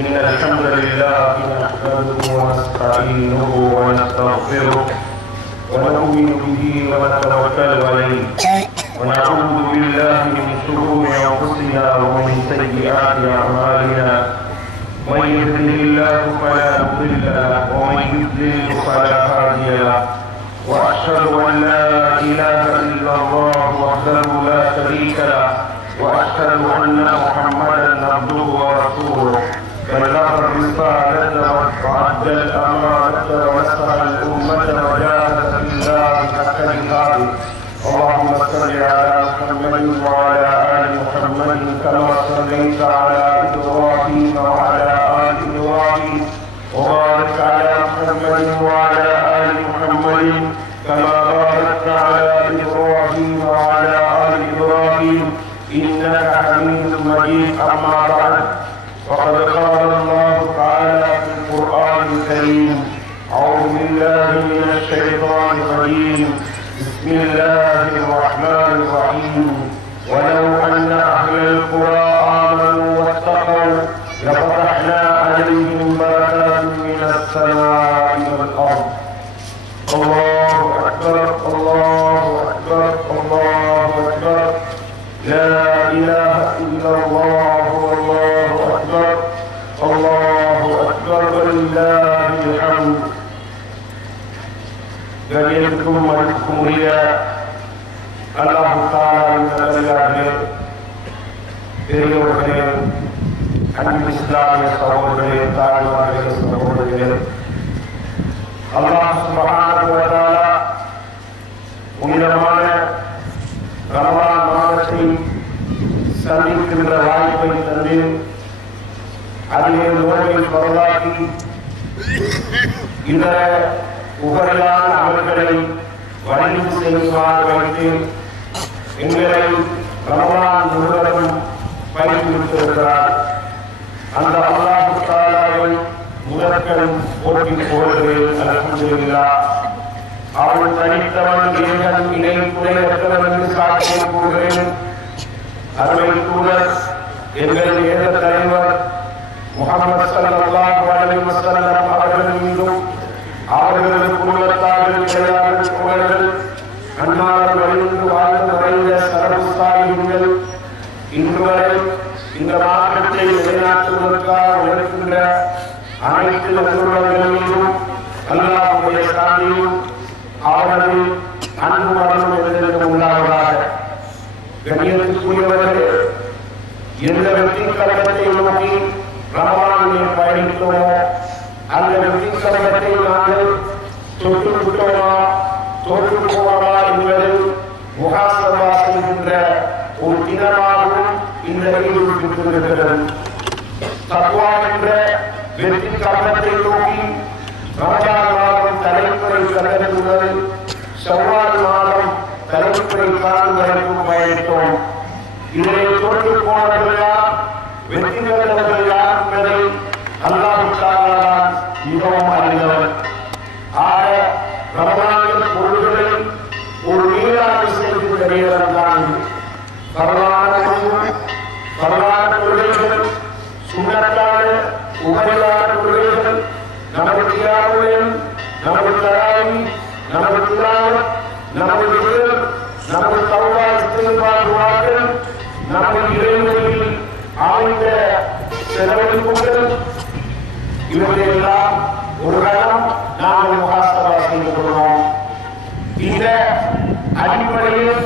إن الحمد لله نحمده ونستعينه ونستغفره ونؤمن به ونتوكل عليه ونعوذ بالله من شرور أنفسنا ومن سيئات أعمالنا من يهده الله فلا مضل له ومن يضلل فلا هادي له وأشهد أن لا إله إلا الله وحده لا شريك له وأشهد أن محمدا عبده ورسوله بلغ الرسالة وأدى الأمانة ونصح الأمة وجاهد في الله حق جهاده اللهم صل على محمد وعلى آل محمد كما صليت على إبراهيم وعلى آل إبراهيم وبارك على محمد وعلى آل محمد كما باركت على إبراهيم وعلى آل إبراهيم إنك حميد مجيد. أما بعد فقد قال الله تعالى في القرآن الكريم أعوذ بالله من الشيطان الرجيم بسم الله الرحمن الرحيم ولو أن أهل القرى آمنوا واتقوا لفتحنا عليهم بركات من السماء والأرض. الله أكبر الله أكبر الله أكبر لا إله إلا الله والله أكبر الله أكبر ولله الحمد. கண்ணியத்துக்கும் மதிப்புக்கும் உரிய அல்லாஹ் தஆலாவின் நல்லடியார்களே, பெரியோர்களே, அன்பு இஸ்லாமிய சகோதரர்களே, தாய்மார்களே, சகோதரிகளே, அல்லாஹ் சுப்ஹானஹு வ தஆலா புனிதமான ரமலான் மாதத்தை சந்திக்கின்ற வாய்ப்பை தந்து அதிலே நோயை பரவாக்கி இந்த உகரிலான அவர்களை வணிகம் செய்யுமாறு வைத்து எங்களை ரமலான் முழுவதும் பயிற்றுவித்திருக்கிறார். அந்த அல்லாஹ் தஆலாவை முதற்கண் போற்றி புகழ்கிறேன். அல்ஹம்துலில்லாஹ். அவன் தனித்தவன், ஏகன், இணை துணையற்றவன் என்று சாட்சியம் கூறுகிறேன். அருமை தூதர் எங்கள் ஏக தலைவர் முஹம்மது ஸல்லல்லாஹு அலைஹி வஸல்லம் அவர்கள் மீதும் அவர்களது குடும்பத்தார்கள், கிளையார்கள், தோழர்கள், அன்னார் வழிந்து வாழ்ந்து மறைந்த சரபு சாலிஹீன்கள் இன்று வரை இந்த மார்க்கத்தை நிலைநாட்டுவதற்காக உழைக்கின்ற அனைத்து நல்லுள்ளவர்கள் மீதும் அல்லாஹ்வுடைய சாந்தியும் அவரது அன்பு அருளும் என்றென்றும் உண்டாவதாக. கண்ணியத்துக்குரியவர்களே, எந்த வெற்றி கழகத்தை நோக்கி ரமலானில் பயணித்தோமோ அந்த வெற்றி கழகத்தை நாங்கள் தொட்டு விட்டோமா தோற்று போவோமா என்பது முகாசபா செய்கின்ற ஒரு தினமாகவும் இந்த ஈடுபட்டிருக்கிறது. தக்வா என்ற வெற்றி கழகத்தை நோக்கி ரமலான் மாதம் தலைமுறை கழகத்துடன் ஷவ்வால் மாதம் தலைமுறை காலம் வரைக்கும் பயணித்தோம். இதை தோற்று போனவர்கள் யார், வெற்றி பெற்றவர்கள் யார் என்பதை அல்லாஹ் தஆலா மிகவும் அறிந்தவர். ஆக ரமலானின் பொருள்களை ஒரு நீராக செய்கின்ற நேரம் தான் பரவான கொள்கைகள், சுண்ணத்தான உபரியான கொள்கைகள், நமது தியாகம், நமது தராவி, நமது திலாவத், நமது விருது, நமது தௌபா இஸ்திக்பார் துஆக்கள், நமது இறைவனில் ஆழ்ந்த செலவழிப்புகள் இவற்றையெல்லாம் ஒரு காலம் நாங்கள் முகாசபா செய்து கொள்வோம். இந்த அடிப்படையில்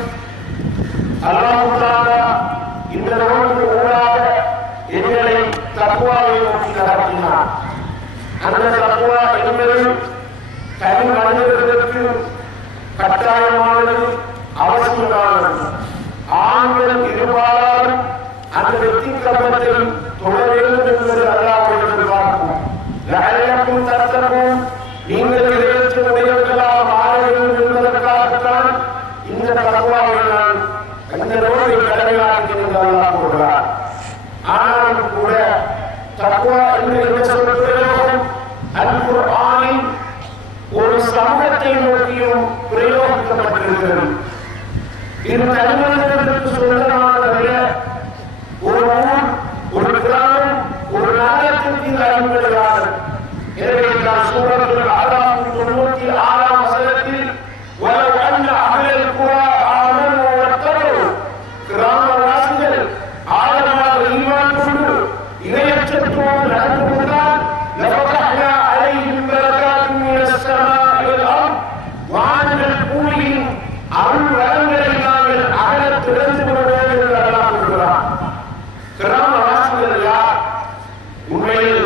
அல்லாஹ் தஆலா இந்த நோன்பு ஊடாக எங்களை தக்வாவை நோக்கி நடத்தினார். அந்த தக்வா என்பது தனி மனிதர்களுக்கு கட்டாயமானது, அவசியமானது. ஆண்கள் இருபாலும் அந்த வெற்றி கம்பத்தை தொட வேண்டும் என்பது அல்லாஹ்வுடைய எதிர்பார்ப்பு. லஅல்லக்கும் தத்தகூன், நீங்கள் இறையச்சமுடையவர்களாக மாற வேண்டும் என்பதற்காகத்தான் இந்த தக்வாவை நான் அந்த நோயை கடமையாக்கிறேன் என்று அல்லாஹ் கூறுகிறார். ஆனாலும் கூட தக்வா என்று என்ன சொல்கிறோம்? அல் குர்ஆனில் ஒரு சமூகத்தை நோக்கியும் பிரயோகிக்கப்பட்டிருக்கிறது. இது தனிமனிதர்களுக்கு சொந்தமானதல்ல. ஒரு ஊர், ஒரு கிராமம், ஒரு நகரத்திற்கு இந்த அடிப்படையானது. எனவே நான் சூரத்துல் அஅராஃப் 96ஆம் வசனத்தில் வலவ் அன்ன அஹ்லல் குரா ஆமனு வத்தகூ, கிராமவாசிகள் ஆழமாக ஈமான் கொண்டு இறையச்சத்தோடு நடந்து கொண்டால் லஃபதஹ்னா அலைஹிம் பரகாத்தின் மினஸ் ஸமாஇ வல் அர்த், வானங்கள் பூமியின் அருள் வளங்களை நாங்கள் அகலத் திறந்து விடுவோம் என்று அல்லாஹ் கூறுகிறான். கிராமவாசிகள் யார்? உண்மையில்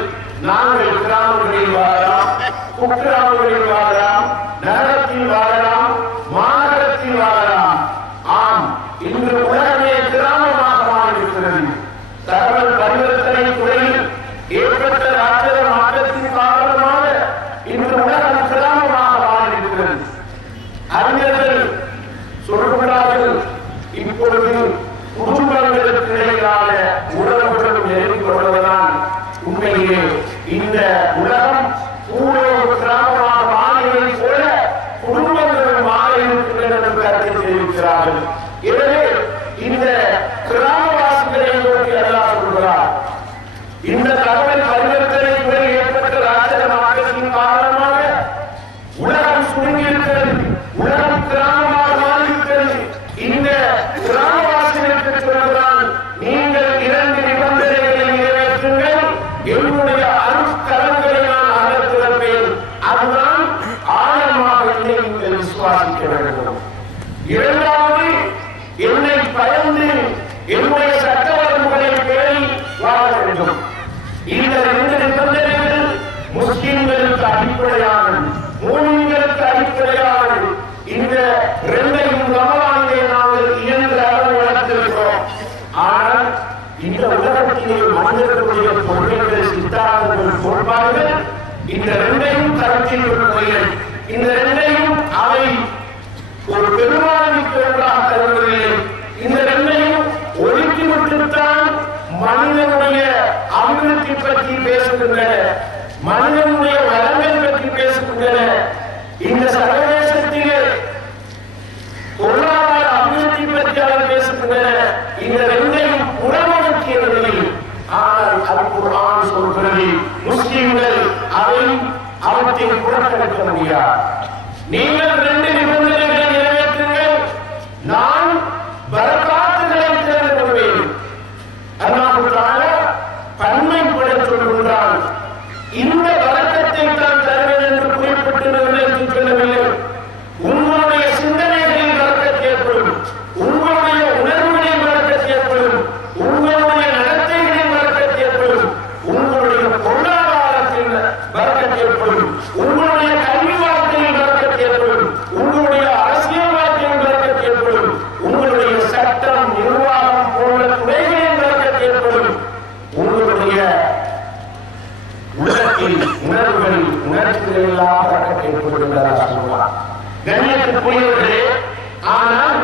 நாங்கள் கிராமங்களில் வாழலாம், குக்கிராமங்களில் வாழலாம், நகரத்தில் வாழலாம், மாநகரத்தில் வாழலாம். ஆம், இன்று உலகமே கிராமமாக மாறியிருக்கிறது. தகவல் பரிவர்த்தனை துறையில் ஏற்பட்ட ராஜ்ய மாற்றத்தின் காரணமாக இன்று உலகம் கிராமமாக மாறியிருக்கிறது. அறிஞர்கள் சொல்கிறார்கள், இப்பொழுது குடும்பங்களுக்கு இடையிலான உறவுகளும் நெருங்கி வருவதுதான் உண்மையிலே இந்த உலகம் பூலோக கிராமமாக மாறியதை போல குடும்பங்கள் மாறியிருக்கின்றன என்று கருத்தை தெரிவிக்கிறார்கள். எனவே இந்த கிராமவாசிகளை நோக்கி அல்லாஹ் சொல்கிறார், இந்த தகவல் பரிவர்த்தனை துறை ஏற்பட்ட ராஜ்ய மாற்றத்தின் காரணமாக உலகம் சுருங்கியிருக்கிறது, உலகம் கிராமமாக மாறியிருக்கிறது. இந்த கிராமவாசிகளுக்கு சொல்கிறான், நீங்கள் 2 நிபந்தனைகளை நிறைவேற்றுங்கள், என்னுடைய அருட்கரங்களை நான் அகலத் திறப்பேன். அதுதான் ஆழமாக என்னை நீங்கள் விசுவாசிக்க வேண்டும். இரண்டாவது, என்னை பயந்து என்னுடைய சட்ட வரம்புகளை பேணி வாழ வேண்டும். இந்த 2 நிபந்தனைகள் முஸ்லிம்களுக்கு அடிப்படையானது, மூமின்களுக்கு அடிப்படையானது. இந்த 2ஐயும் ரமலானிலே நாங்கள் இயன்ற அளவு வளர்த்திருக்கிறோம். ஆனால் இந்த உலகத்திலே மனிதர்களுடைய கொள்கைகள், சித்தாந்தங்கள், கோட்பாடுகள் இந்த 2ஐயும் கருத்தில் கொள்ளவில்லை. இந்த 2ஐயும் அவை ஒரு பெரும்பான்மைக்காக கருதவில்லை. இந்த 2ஐயும் ஒதுக்கிவிட்டுத்தான் மனிதனுடைய அபிவிருத்தி பற்றி பேசுகின்றன, மனிதனுடைய வளங்கள் பற்றி பேசுகின்றன. இந்த சர்வதேசத்திலே பொருளாதார அபிவிருத்தி பற்றி அவர் பேசுகின்றன. இந்த 2ஐயும் புறமுதுக்கியதில்லை. ஆனால் அல் குர்ஆன் சொல்கிறது, முஸ்லிம்கள் அவற்றை புறக்கணிக்க முடியாது. நீங்கள் 2 நிபந்தனைகளை நிறைவேற்றுங்கள், நான் பரக்காத்துகளை திறந்து கொள்வேன். அல்லாஹ் தஆலா பன்மைப்படச் சொல்கின்றான். இந்த வழக்கத்தை தான் தருவேன் என்று குறிப்பிட்டு நிர்ணயித்து சொல்லவில்லை. உங்களுடைய சிந்தனைகளில் வழக்கத்தை ஏற்படும், உங்களுடைய உணர்வுகளில் வழக்கத்தை ஏற்படும், உங்களுடைய நடத்தைகளில் வழக்கத்தை ஏற்படும், உங்களுடைய பொருளாதாரத்தில் வழக்கத்தை ஏற்படும், உங்களுடைய கல்வி வாழ்க்கையில் வழக்கத்தை ஏற்படும், உங்களுடைய அரசியல் வாழ்க்கையில் வழக்கத்தை ஏற்படும், உங்களுடைய சட்டம், நிர்வாகம் போன்ற துறைகளில் வழக்கத்தை ஏற்படும், உங்களுடைய உலகத்தில் உணர்வுகள், உணர்ச்சிகள் எல்லாம் வழக்கத்தை ஏற்படுகின்றதாக சொல்லுவார். கண்ணியத்துக்குரியவர்களே, ஆனால்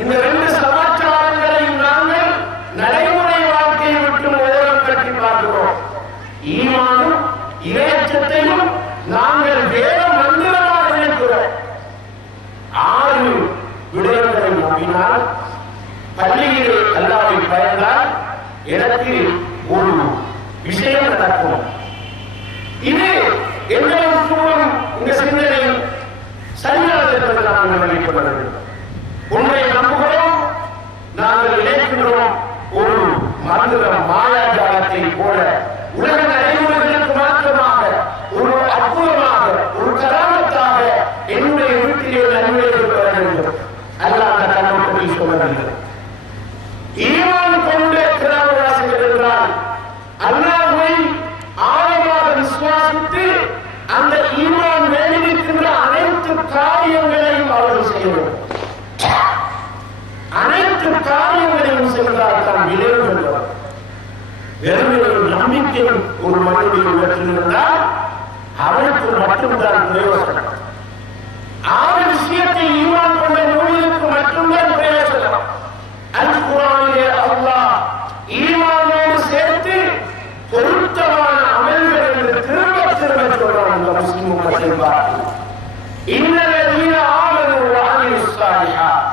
இந்த 2 சமாச்சாரங்களையும் நாங்கள் நடைமுறை வாழ்க்கையை விட்டு ஓரம் கட்டி பார்க்கிறோம். ஈமானும் இறையச்சத்தையும் நாங்கள் வேத மந்திரமாக நினைக்கிறோம். 6 விடயங்களை நம்பினால், பள்ளியிலே அல்லாஹ்வை பயந்தால் எனக்கு ஒரு விஷயம் நடக்கும். இது எங்களுக்கு இந்த சிந்தனை சரியாக இருப்பதை நாங்கள் வெளிக்கொள்ள வேண்டும். உண்மை நம்புகிறோம், நாங்கள் நினைக்கின்றோம், மந்திரம் மாயாஜாலத்தை போல உலக நடைமுறைகளுக்கு மாற்றமாக ஒரு அற்புதமாக ஒரு கராமத்தாக என்னுடைய வீட்டிலே நன்மையை பெற வேண்டும். அல்லாஹ் அந்த கண்ணோட்டத்தில் சொல்லவில்லை. ஈமான் கொண்ட கிராமவாசிகள் என்றால் அல்லாஹ்வை ஆழமாக விசுவாசித்து அந்த ஈமான் மேலிருக்கின்ற அனைத்து காரியங்களையும் அவர்கள் செய்யணும். அனைத்து காரியங்களையும் செய்தால் தான் விளைவு பெறுவார். வெறும் நம்பிக்கை ஒரு மனிதனுடைய உள்ளத்தில் இருந்தால் அவனுக்கு மட்டும்தான் பிரயோசனம். ஆறு விஷயத்தை ஈமான் கொண்ட மூலிகளுக்கு மட்டும்தான் பிரயோசனம். அல் குர்ஆனிலே அல்லாஹ் ஈமானோடு சேர்த்து பொருத்தமான அமல்கள் என்று திரும்ப திரும்ப சொல்றான். இந்த முஸ்லிம் உம்மத்தை பார்த்து இன்னல்லதீன ஆமனு வ அமிலுஸ் ஸாலிஹாத்,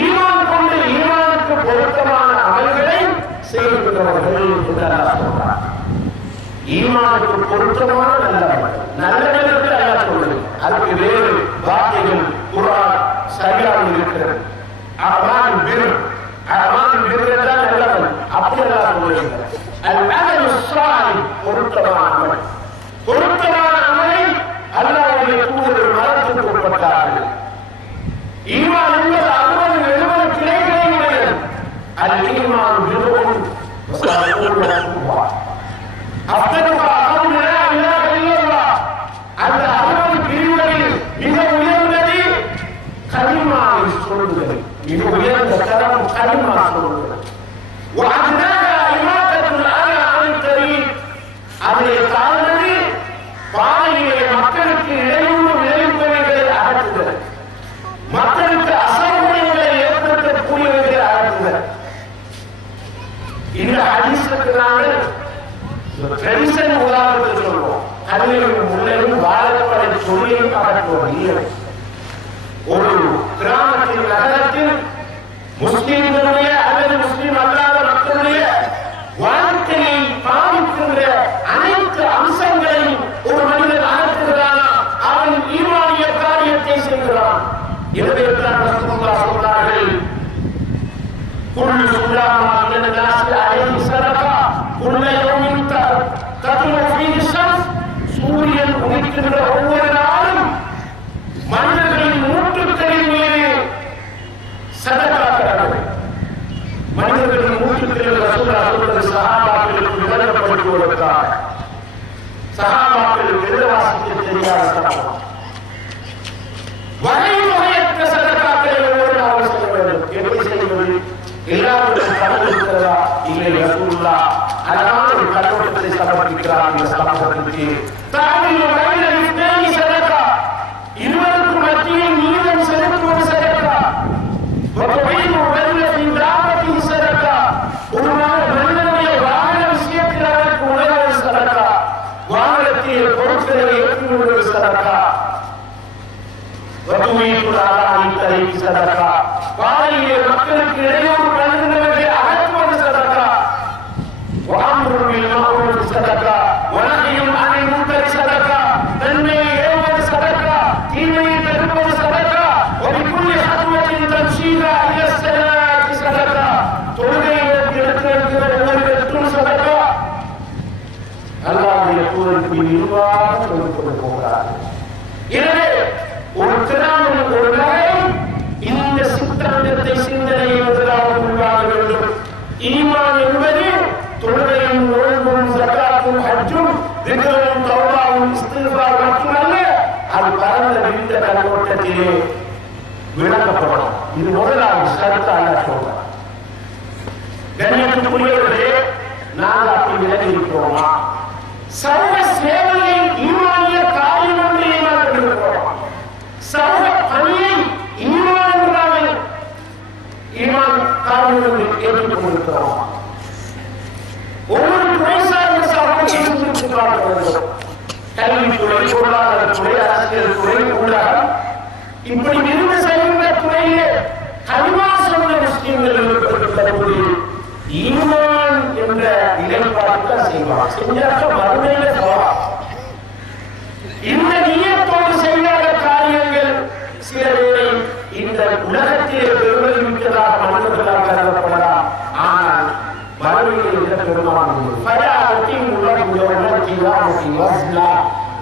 ஈமான் கொண்டு ஈமானுக்கு பொருத்தமான அமல்களை செய்கின்றவர்கள் என்று அல்லாஹ் சொல்றான். ஈமானுக்கு பொருத்தமான நல்லவர்களுக்கு அல்லாஹ் சொல்றது. அதுக்கு வேறு வார்த்தைகள் குர்ஆன் சரியாக இருக்கிறது. அமான் பிர் என்றால் நல்லவன், அப்படி அல்லாஹ் சொல்லுகிறார். அல்-அமலுஸ் ஸாலிஹ், பொருத்தமான அமல். பொருத்தமான அமலை அல்லாஹ்வுடைய தூதர் மரத்துக்கு உட்பட்டார்கள். ஈமான் என்பது 60-70 கிளைகளை உடையது. அல்-ஈமான் பிதுன் வஸலூன அஃதலுஹா கவுலு லா இலாஹ இல்லல்லாஹ். அந்த 60 பிரிவுகளில் மிக உயர்ந்தது கலிமாவை சொல்லுதல். மிக உயர்ந்த தரம் கலிமா சொல்லுதல். வஅத்னாஹா இமாதத்துல் அலா அன் தரீக், அதிலே தாழ்ந்தது பாதையிலே மக்களுக்கு இடையூறு விளைவிப்பவைகளை அகற்றுதல், மக்களுக்கு அசௌகரியங்களை ஏற்படுத்தக்கூடியவர்களை அகற்றுதல். இந்த ஹதீஸுக்கு நாங்கள் ட்ரெடிஷன் உதாரணத்தை சொல்வோம். கல்லையும் முள்ளையும் வாழைப்பழ சொல்லியும் அகற்றுவோம். இல்லை, ஒரு கிராமத்தின் நகரத்தில் முஸ்லிம்களுடைய அல்லது முஸ்லிம் அல்லாத மக்களுடைய வாழ்க்கையை பாதிக்கின்ற அனைத்து அம்சங்களையும் ஒரு மனிதன் அகற்றுகிறானா அவன் ஈமானிய காரியத்தை செய்கிறான். எனவே ரசூலுல்லாஹ் சொன்னார்கள், குல்லு சுல்லாமா மின நாஸி அலைஹி ஸதகா குல்ல யௌமின் தத்லு ஃபீஹி ஷம்ஸ், சூரியன் உதிக்கின்ற ஒவ்வொரு நாளும் மனிதர்களின் மூட்டுக்களின் மீது சதகா கடமை. மனிதர்களின் மூட்டுக்களில் ரசூலுல்லாஹ் சொல்வது சஹாபாக்களுக்கு விளங்கப்படுத்துவதற்காக. சஹாபாக்களுக்கு எழுத வாசிக்க தெரியாத சதகா, வகை வகையற்ற சதகாக்களை ஒவ்வொரு நாளும் செய்ய வேண்டும். எப்படி செய்வது? எல்லாருக்கும் கடவுள் இருக்கிறதா? இல்லை, ரசூலுல்லாஹ் அழகான ஒரு கண்ணோட்டத்தை சமர்ப்பிக்கிறார் இந்த சமூகத்திற்கு. தாமில் வகையில் இஸ்தேனி சதகா, இருவருக்கு மத்தியில் நீதம் செலுத்துவது சதகா. வகையில் வகையில் தாபத்தின் சதகா, ஒரு மனிதனுடைய வாகன விஷயத்தில் அவருக்கு உணவு சதகா, வாகனத்தில் பொருட்களை ஏற்றி விடுவது சதகா. சதகா, பாதையிலே மக்களுக்கு இடையூறு வழங்குகிறவர்களை அகற்றுவது சதகா. சதகா, வனகையும் அனை முன்கறி சதகா, தன்மையை ஏவுவது சதகா, தீமையை தடுப்பது சதகா, ஒரு புள்ளி சதுவத்தின் தன்சீகா இலஸ்தலாத்தி சதகா, தொழுகையை எடுத்திருக்கிற ஒவ்வொரு சதகா. அல்லாஹ்வுடைய தூதருக்கு நிர்வாக சொல்லிக் கொண்டு போகிறார். எனவே ஒரு கிராமம், ஒரு நகரம் இந்த சித்தாந்தத்தை சிந்தனையை முதலாவது உருவாக வேண்டும். ஈமான் என்பது தொழுகையும் நோன்பும் ஸகாத்தும் ஹஜ்ஜும் திக்ரும் தௌபாவும் இஸ்திக்ஃபார் மட்டுமல்ல, அது பரந்த விரிந்த கண்ணோட்டத்திலே விளக்கப்படும். இது முதலாவது ஷரத்து அல்லாஹ் சொல்றார். கண்ணியத்துக்குரியவர்களே, நாங்கள் அப்படி விலகி இருக்கிறோமா? சர்வ சேவையை ஈமானிய காரியம் என்று ஈமான் கொண்டிருக்கிறோம். சர்வ பணியை ஈமான் என்றால் ஈமான் காரியம் ஏற்றுக்கொண்டிருக்கிறோம். ஒவ்வொரு துறை சார்ந்த கல்வித்துறை, பொருளாதாரத்துறை, அரசியல் துறை, ஊடகம், இப்படி விருது செய்கின்ற துறையிலே கல்வா சொன்ன முஸ்லிம்கள் ஏற்படுத்தக்கூடிய ஈமான் என்ற நிலைப்பாட்டை செய்வார். செஞ்சாக்க மறுமையில போவார். இந்த நியத்தோடு செய்யாத காரியங்கள் சில வேளை இந்த உலகத்திலே பெருமை மிக்கதாக மனிதர்களால் கருதப்படலாம். ஆனால் மறுமையில் இந்த பெருமான்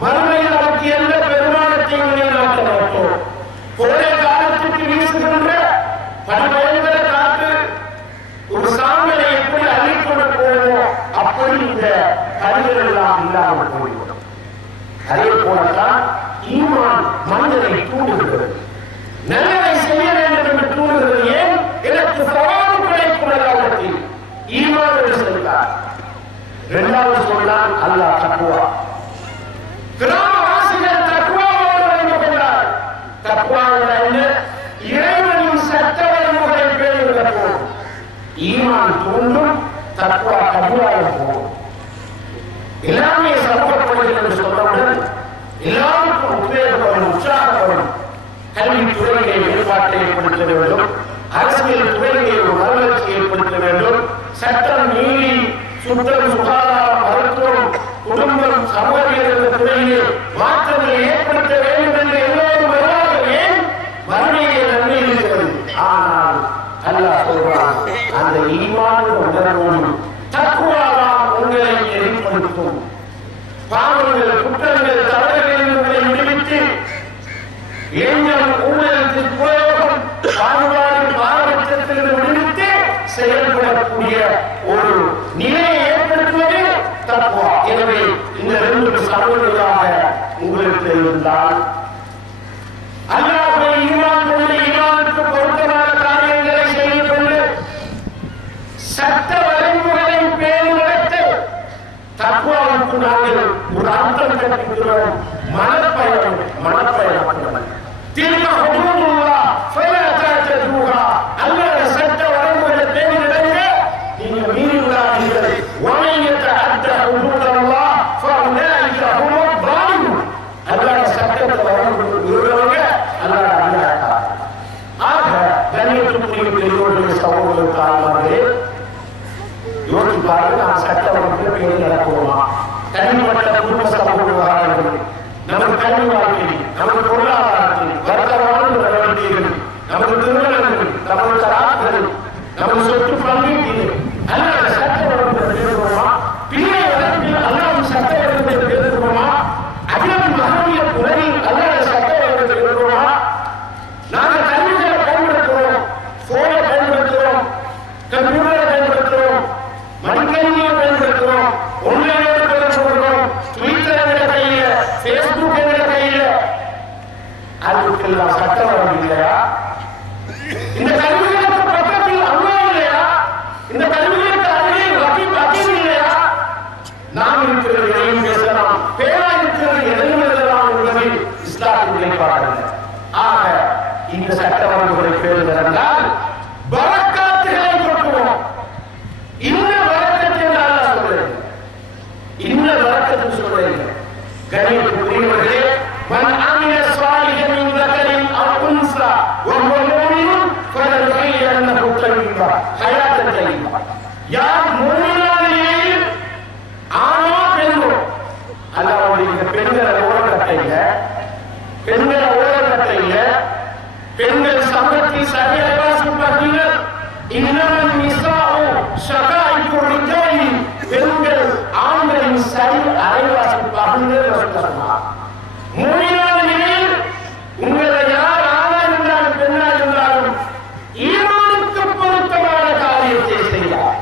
மறுமையில் நமக்கு எந்த பெருமானத்தையும் நிலைநாட்ட மாட்டோம். கோடை காலத்துக்கு வீசுகின்ற பல்வேறு காற்று ஒரு சாம்பலை எப்படி அள்ளிக்கொண்டு போவோம், அப்படி இந்த கருவிகள் எல்லாம் இல்லாமல் போய்விடும். அதே போலதான் ஈமான் மனிதனை தூண்டுகிறது, நல்லதை செய்ய வேண்டும் என்று தூண்டுகிறது. ஏன்? எனக்கு சவால் கிடைக்கும் எல்லாவற்றில் ஈமான் என்று சொல்கிறார். இரண்டாவது சொன்னான் அல்லாஹ் தக்வா. கிராமவாசிகள் தக்வாவோடு நடந்து கொண்டார். தக்வா என்ன? இறைவனின் சட்ட வழிமுறை பேணுகிற போதும் ஈமான் தூண்டும், தக்வா கபூலாக போகும். எல்லாமே சமூகப்படுகிறது என்று சொன்னவுடன் எல்லாருக்கும் உத்வேகப்படும், உற்சாகப்படும். கல்வித்துறையை மேம்பாட்டை ஏற்படுத்த வேண்டும், அரசியல் துறையை ஒரு மறுமலர்ச்சி ஏற்படுத்த வேண்டும், சட்டம், நீதி, சுத்தம், சுகாதாரம், மருத்துவம், குடும்பம், சமூகவியல் என்ற துறையிலே மாற்றங்களை ஏற்படுத்த வேண்டும் என்று எல்லோரும் வருவார்கள். ஏன்? மறுமையை நன்மை இருக்கிறது. ஆனால் அல்லாஹ் சொல்றான், அந்த ஈமான் உணர்வோடு தக்வாதான் உங்களை நெறிப்படுத்தும். பாவங்கள், குற்றங்கள், தவறுகளில் உங்களை விடுவித்து எண்ணம், ஊழல், துரோகம், பாகுபாடு, பாரபட்சத்திலிருந்து விடுவித்து செயல்படக்கூடிய ஒரு நிலையை ஏற்படுத்துவது தக்வா. எனவே இந்த ரெண்டு சமநிலையாக உங்களுக்கு இருந்தால் அல்லாஹ்வை ஈமான் கொண்டு ஈமானுக்கு பொருத்தமான காரியங்களை செய்து கொண்டு சட்ட வரைமுறைகளை பேணி நடத்த தக்வாவுக்கு நாங்கள் ஒரு அர்த்தம் கற்பிக்கிறோம். மனப்பயணம் திரும்ப அல்லாஹ் சட்ட வரைமுறைகளை பேணி நடங்க. நீங்க மீறி விடாதீர்கள். அல்லாஹ் சட்டத்தை வரவங்க அல்லாஹ். ஆக கண்ணியத்துக்குரிய பெரியோருடைய சகோதரர்கள் காரணமாகவே யோசிச்சு பாருங்க, நாம் சட்ட வரைமுறை பேணி நடக்குவோமா? தனிப்பட்ட குடும்ப சமூக விவகாரங்கள், நமது கல்வி வாழ்க்கை, நமது பொருளாதாரத்தில் வர்த்தகமான நடவடிக்கைகள், நமது திருமணங்கள், நமது தராக்கள், நமது சொத்து பங்கீடு அல்லாத சட்ட வரைமுறை பேசுவோமா? பிள்ளை வளர்ப்பில் அல்லாத சட்ட வரைமுறை பேசுவோமா? அகிலம் மகனிய உலகில் அல்லாத சட்ட வரைமுறை பேசுவோமா? நாங்கள் கல்விகளை பயன்படுத்துகிறோம், போனை பயன்படுத்துகிறோம், கம்ப்யூட்டரை பயன்படுத்துகிறோம், மண்கல்வியை பயன்படுத்துகிறோம், ஒன்லைனோடு பேசுகிறோம், ட்விட்டர் என்ற கையில, பேஸ்புக் என்ற கையில, அதுக்கெல்லாம் சட்ட வரைமுறை இல்லையா? இந்த கல்விகளுக்கு பக்கத்தில் அல்லாஹ் இல்லையா? இந்த கல்விகளுக்கு அருகில் வக்கீல் இல்லையா? நாம் இருக்கிறது எதையும் பேசலாம், பேரா இருக்கிறது எதையும் எழுதலாம் என்பது இஸ்லாத்தின் நிலைப்பாடு. ஆக இந்த சட்ட வரைமுறை பேர் நடந்தால் பரக்காத்துகளை கொடுக்கிறோம். இந்த வரக்கத்தை அல்லாஹ் சொல்றேன், இந்த வரக்கத்தை சொல்றேன். கண்ணியத்துக்குரியவர்களே, மன் அமில சாலிஹன் மின் தகரின் அவ் உன்ஸா வஹுவ முஃமினுன் ஃபலனுஹய்யிரன்னஹு தய்யிபா ஹயாத்தன் தய்யிபா. யார் முஃமினான நிலையில் ஆணோ பெண்ணோ, அல்லாஹ்வுடைய பெண்களை ஓரக்கட்டையில, பெண்களை ஓரக்கட்டையில, பெண்கள் சமூகத்தில் சரியாக வாசிப்பார்கள். இன்னமன் நிசாஉ ஷகாயிகு ரிஜாலி, பெண்கள் ஆண்களின் சரி அரைவாசிப்பார்கள். மூமினான நிலையில் உங்களை யார் ஆணா இருந்தாலும் பெண்ணா இருந்தாலும் ஈமானுக்கு பொருத்தமான காரியத்தை செய்தார்,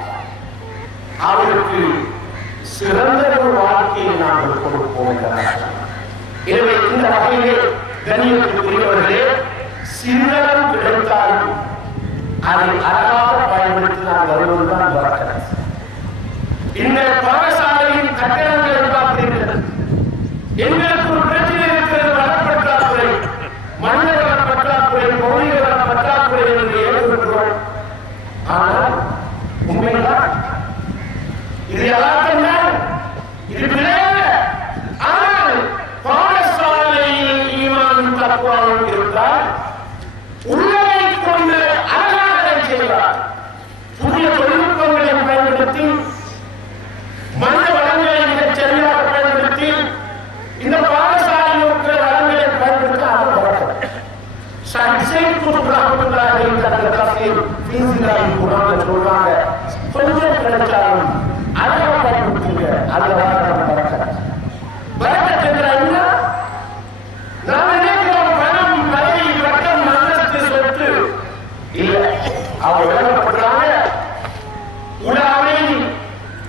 அவருக்கு சிறந்த ஒரு வாழ்க்கையை நாங்கள் கொடுப்போம் என்கிறார். எனவே இந்த வகையிலே கண்ணியத்துக்குரியவர்களே, சின்னடம் கிடைத்தாலும் அதை அழகாக பயன்படுத்தினால் வருவதுதான் வரக்கடை. இந்த பாடசாலையின் கட்டணங்களை பார்க்கிறீர்கள். எங்களுக்கு ஒரு பிரச்சனை இருக்கிறது, வளப்பற்றாக்குறை, மனிதவள பற்றாக்குறை, மொழிவள பற்றாக்குறை என்று ஏற்படுகிறோம். ஆனால் உண்மைதான் இது எல்லாத்தையும் இது விளையாட. ஆனால் பாடசாலையில் ஈமானும் தக்வாவும் இருந்தால் உள்ளதை கொண்டு அழகாக செய்வார். புதிய தொழில்நுட்பங்களை பயன்படுத்தி, மனித வளங்களை மிகச் சரியாக பயன்படுத்தி, இந்த பாடசாலையில் இருக்கிற வளங்களை பயன்படுத்த அவர் வளர்க்கிறார். சொல்றாங்க கொஞ்சம் கிடைச்சாலும் அதிகமா பயன்படுத்துங்க. அதுல வரக்கத் என்ன? நாம நினைக்கிறோம் பணம், பதவி, பட்டம், அந்தஸ்து, சொத்து இல்ல. அவங்க விளங்கப்படுறாங்க உடாமை,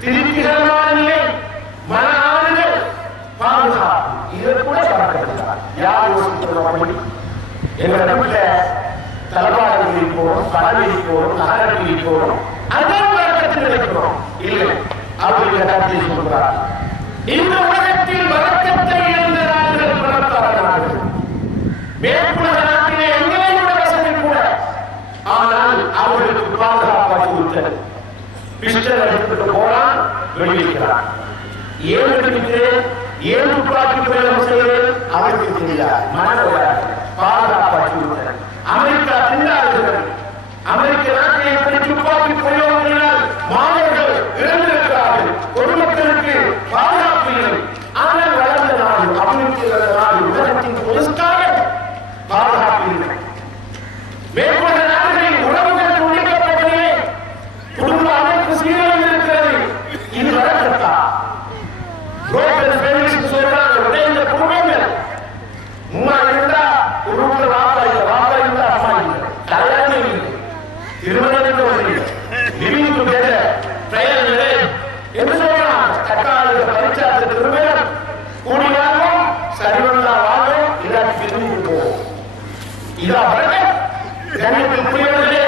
திருப்திகரமான நிலை, மன ஆளுநர், பாதுகாப்பு, இதை கூட வரக்கத்தான். யார் யோசிக்கிறோம்? எங்க வீட்டுல தலபாடி போறோம், பதவி போறோம், நகரத்தில் போறோம், அதான் வரக்கத்து நினைக்கிறோம். இல்லை, அவர்கள் கருத்தை சொல்றார். இந்த உலகத்தில் வரக்கத்தை இழந்த நாடுகள் பணக்கார நாடுகள், மேற்குலக நாட்டிலே எங்களையும் வசதி கூட. ஆனால் அவர்களுக்கு பாதுகாப்பாக கொடுத்தது. பிஸ்டல் எடுத்துட்டு போறான், வெளியிடுகிறான். ஏன் எடுக்கிறேன், ஏன் துப்பாக்கி பிரயோகம் செய்கிறேன் அவருக்கு தெரியாது. மனதோட பாதுகாப்பாக கொடுத்தது. அமெரிக்கா திண்டாடுகிறது. அமெரிக்க நாட்டில் எப்படி துப்பாக்கி பிரயோகத்தினால் மாணவர்கள் இறந்திருக்கிறார்கள். பொதுமக்களுக்கு பாதுகாப்பு இல்லை. ஆனால் வளர்ந்த நாடு, அமெரிக்க நாடு, உலகத்தின் பொதுக்காக பாதுகாப்பு இல்லை. மேற்கொண்ட நாடுகளில் உறவுகள் துண்டிக்கப்பட்டதே, குடும்ப அமைப்பு சீரழிந்து இருக்கிறது. இது வரக்கத்தா? சொல்றாங்க உடைந்த குடும்பங்கள் உமா இருந்தா ஒரு வீட்டுல வாப்பா இல்லை, வாப்பா இருந்தா அம்மா இல்லை, கல்யாணம் இல்லை, திருமணம் இல்லை, லிவிங் டுகெதர், பிரயர் இல்லை என்று சொல்றான். தற்காலிக பரிச்சார்த்த திருமணம் கூடி வாங்கும், சரிவந்தா வாங்கும், இல்லாட்டி பிரிந்து போகும். இதா வரக்கத். கண்ணுக்குரியவர்களே,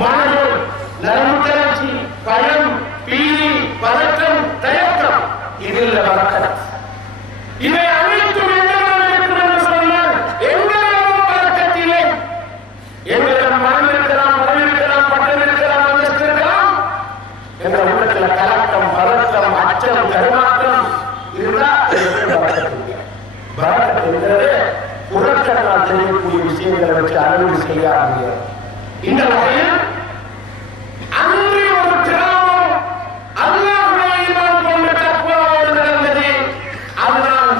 மனநோய், நரம்புத்தளர்ச்சி, பயம், பீதி, பதற்றம், தயக்கம், இதில் வரக்கத். இதை அனைத்தும் என்று சொன்னால் எங்களிடம் வரக்கத்திலே எங்களிடம் மனம் இருக்கலாம், மனம் இருக்கலாம், பட்டம் இருக்கலாம், அந்தஸ்து இருக்கலாம். என்ற உள்ளத்தில் கலக்கம், பதற்றம், அச்சம், தருமாற்றம் இருந்தால் வரக்கத் என்கிறது புறக்கண்ணால் செய்யக்கூடிய விஷயங்களை வச்சு அளவீடு செய்ய முடியாது. இந்த வகையில் அன்று ஒரு கிராமம் அல்லாஹ்வை கொண்ட தக்வாவோடு நடந்தது. அதனால்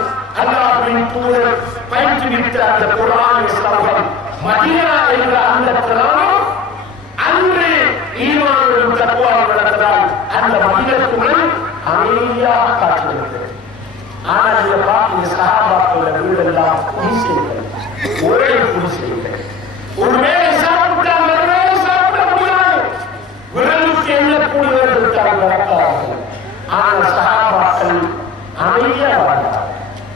அல்லாஹ்வின் தூதர் பயிற்றுவித்த அந்த குர்ஆன் சமூகம் மதீனா என்ற அந்த கிராமம் அன்று ஈமானோடு தக்வாவோடு நடந்ததால் அந்த மதீனத்துடன் அமைதியாக காட்சியளித்தது. ஆனால் இந்த பாக்கிய சஹாபாக்களோட வீடெல்லாம் குடிசைகள், ஒரே குடிசைகள். ஒருவேளை சாப்பிட்டா மறுவேளை சாப்பிட முடியாது, விரலுக்கு எண்ணக்கூடியவர்களுக்காக நடக்கிறார்கள். ஆனால் சஹாபாக்கள் அமைதியாக வாழ்ந்தார்கள்.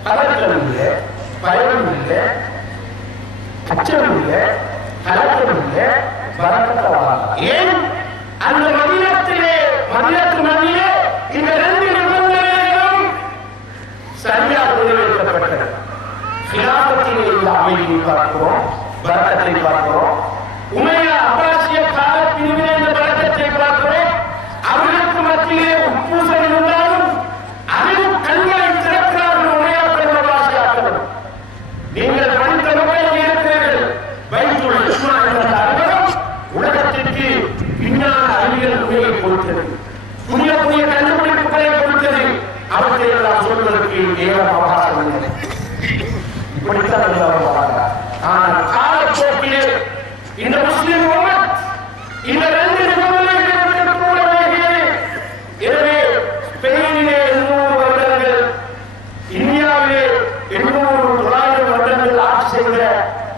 பதற்றம் இல்லை, பயம் இல்லை, அச்சம் இல்லை, கலக்கம் இல்லை, வரக்கத்தை வாழ்ந்தார். ஏன்? அந்த மதீனத்திலே, மதீனத்து மண்ணிலே இந்த ரெண்டு நிபந்தனைகளும் சரியாக நிறைவேற்றப்பட்டது. கிலாபத்திலே இந்த அமைதியை பார்க்கிறோம், வரக்கத்தை பார்க்கிறோம். உமையா அப்பாசிய காலப்பிரிவிலே இந்த வரக்கத்தை பார்க்கிறோம். அவர்களுக்கு மத்தியிலே உப்பூசல் இருந்தாலும் அதிலும் கண்களை திறக்கிறார்கள். உமையா பெருமாசியாக்கள், நீங்கள் படித்த நோக்கில் இருக்கிறீர்கள். பைத்துல் இஸ்மா என்ற அலுவலம் உலகத்திற்கு விஞ்ஞான அறிவியல் உண்மையை கொடுத்தது, புதிய புதிய கண்டுபிடிப்புகளை கொடுத்தது. அவற்றை எல்லாம் சொல்வதற்கு நேரம் அவகாசம் இல்லை. இப்படித்தான் ஆனால் காலப்போக்கிலே இந்த முஸ்லிம் உம்மத் இந்த ரெண்டு நிபந்தனைகளுக்கு கூட வருகிறது. எனவே ஸ்பெயினிலே 800 வருடங்கள், இந்தியாவிலே 800-900 வருடங்கள் ஆட்சி செய்த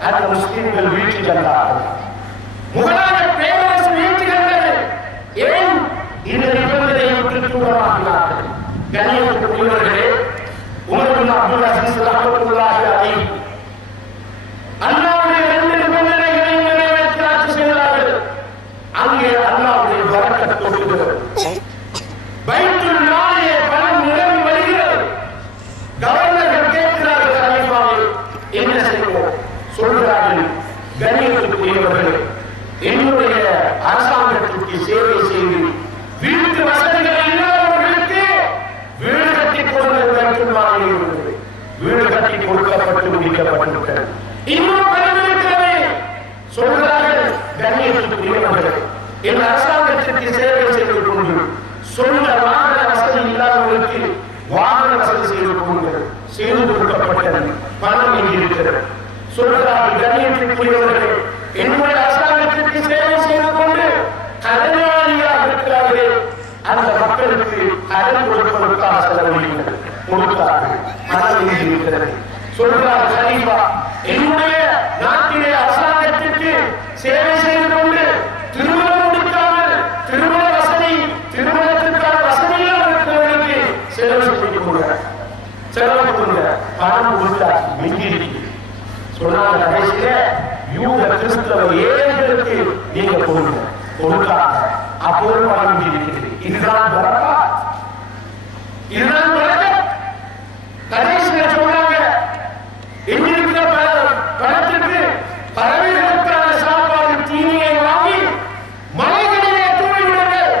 அந்த முஸ்லிம்கள் வீழ்ச்சி கண்டார்கள். முகலாய பேரரசு வீழ்ச்சி கண்டது. ஏன்? இந்த நிபந்தனையை விட்டு தூரமாக்கினார்கள். கண்ணியத்துக்குரியவர்களே, உமர் பின் அப்துல் அஸீஸ் ரஹ்மத்துல்லாஹி அலைஹி அல்லாஹ்வுடைய ரெண்டு நிபந்தனைகளை நிறைவேற்றி ஆட்சி செய்தார்கள். அங்கே அல்லாஹ்வுடைய பரக்கத் கொட்டுகிறது. பைத்துல் மாலிலே பணம் நிரம்பி வருகிறது. கவர்னர்கள் கேட்கிறார்கள், கலீஃபாவே என்ன செய்வோம்? சொல்கிறார்கள், கண்ணியத்துக்குரியவர்களே, என்னுடைய அரசாங்கத்திற்கு சேவை செய்து வீட்டு வசதிகள் இல்லாதவர்களுக்கு வீடு கட்டி கொடுங்கள். வீடு கட்டி கொடுக்கப்பட்டு முடிக்கப்பட்டிருக்கிறது. இன்னும் பரிந்துரைக்கிறது. சொல்கிறார்கள், கண்ணியத்துக்குரியவர்களே, என் அரசாங்கத்திற்கு சேவை செய்து கொண்டு சொந்த வாகன வசதி இல்லாதவர்களுக்கு வாகன வசதி செய்து கொண்டு செய்து கொடுக்கப்பட்டது. பணம் எங்கிருக்கிறது? சொல்கிறார்கள், கண்ணியத்துக்குரியவர்களே, என்னுடைய அரசாங்கத்திற்கு சேவை செய்து கொண்டு கடனாளியாக இருக்கிறார்களே, அந்த மக்களுக்கு கடன் கொடுப்பதற்காக செலவழிக்கிறது கொடுத்தார்கள். மனம் இருக்கிறது. சொல்கிறார் கலீஃபா, என்னுடைய நாட்டிலே அரசாங்கத்திற்கு சேவை செய்து கொண்டு திருமணம் முடிக்காமல் திருமண வசதி திருமணத்திற்கான வசதியாக இருக்கிறவர்களுக்கு செலவு கொடுங்க பணம் கொடுத்தார். மிஞ்சி சொன்னாங்க கடைசியில யூத கிறிஸ்தவ ஏழைகளுக்கு நீங்க கொடுக்காங்க. அப்போது பணம் இருக்கிறது. இதுதான் பரக்கத். இதுதான் பரக்கத். கடைசியில சொன்னாங்க எங்கிருக்கிற பணத்திற்கு பறவைகளுக்கான சாப்பாடு தீனியை வாங்கி மலைகளிலே தூவிவிடுங்கள்,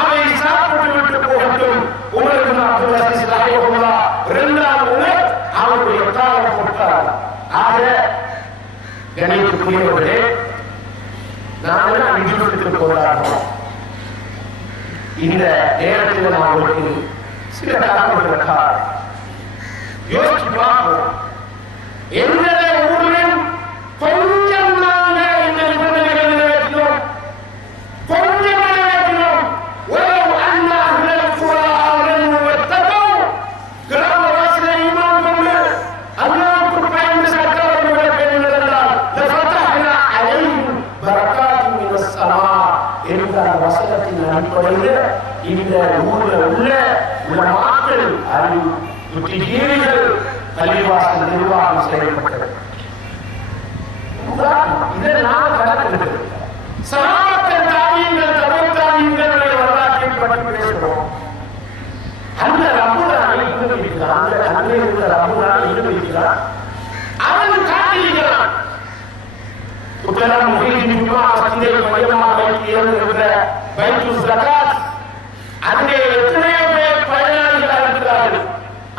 அவை சாப்பிட்டு விட்டு போகட்டும். உமர் அப்துல் அசீஸ் ரஹிமஹுல்லாஹ் இரண்டாம் உமர் அவருடைய காலம் கொடுத்தார். ஆக கணித்துக்குரியவர்களே, நாங்கள் விஜயத்துக்கு போராடுறோம். இந்த நேரத்தில் நான் உங்களுக்கு சில காரணங்களுக்காக யோசிச்சு பார்ப்போம். எங்களுடைய ஊரில் கொஞ்சம் நாங்கள் இந்த நிபந்தனைகளை நிறைவேற்றினோம், கொஞ்சம் நிறைவேற்றினோம். கிராமவாசிகளை ஈமான் கொண்டு அல்லாஹ்வுக்கு பயந்து சட்டவர்கள் பெறுவதென்றால் என்ற வசனத்தின் அடிப்படையில் இந்த ஊரில் உள்ள மக்கள் புத்திஜீவிகள் பள்ளிவாசல் நிர்வாகம் செய்யப்பட்டது. இதை நான் கணக்கெடுக்கிறேன். சகாபாக்கள் தாபியீன்கள் தபூ தாபியீன்களுடைய வரலாற்றை பற்றி பேசுகிறோம். அந்த ரப்புலானை இன்னும் இருக்கிறான். அந்த அங்கே இருக்கிற ரப்புலானை இன்னும் இருக்கிறான். அவன் காட்டியிருக்கிறான். உத்தரம் முஹீதின் ஜுமா மஸ்ஜிதை மையமாக வைத்து இயங்குகிற பைத்துல் ஸகாத், அங்கே எத்தனையோ பேர் பயனாளிகளாக இருக்கிறார்கள்.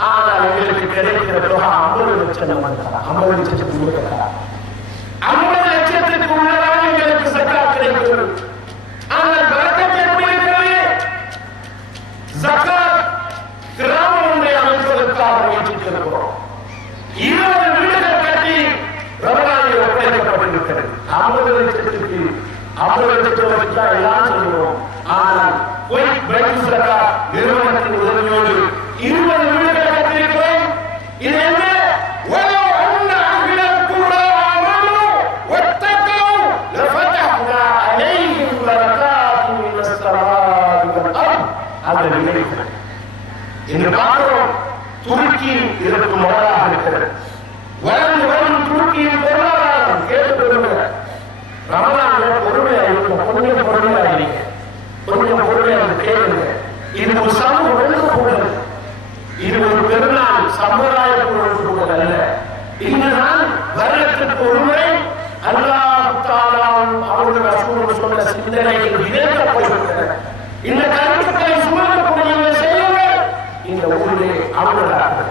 ஆனால் எங்களுக்கு கிடைக்கிற தொகை 50 லட்சம். 50 லட்சத்துக்கு உள்ளதா? 50 லட்சத்துக்கு உள்ளதான் எங்களுக்கு ஸகாத் கிடைக்கிறது. ஆனால் பரக்கத் எப்படி இருக்கிறது? ஸகாத் கிராமங்களை அமைப்பதற்காக முயற்சித்திருக்கிறோம். 20 வீடுகள் கட்டி ரமலானில் ஒப்படைக்கப்பட்டிருக்கிறது. 50 லட்சத்துக்கு 50 லட்சம் வச்சா எல்லாம் சொல்லுவோம். ஆனால் பைத்துல் ஸகாத் நிறுவனத்தின் உதவியோடு 20 வீடுகள் கட்டியிருக்கிறோம். இது என்ன? இன்று பார்க்கிறோம், துருக்கி இதற்கு முரணாக இருக்கிறது. வளர்ந்து வரும் துருக்கியின் பொருளாதாரம் கேட்டுக்கொள்ளுங்க. ரமலான்ல பொறுமையா இருக்க, கொஞ்சம் பொறுமையா இருங்க, கொஞ்சம் பொறுமையா கேளுங்க. இது ஒரு சமூக ஒழுங்குமுறை, இது ஒரு பெருநாள் சமுதாய ஒழுங்குமுறை அல்ல. இங்குதான் வருடத்திற்கு ஒருமுறை அல்லாஹ் தஆலா அவருடைய ரசூல் சொன்ன சிந்தனைகள் விதைக்கப்படுகின்றன. இந்த கருத்துக்களை சுமக்கக்கூடிய செய்யுங்கள் இந்த ஊரிலே அமர்ந்தார்கள்.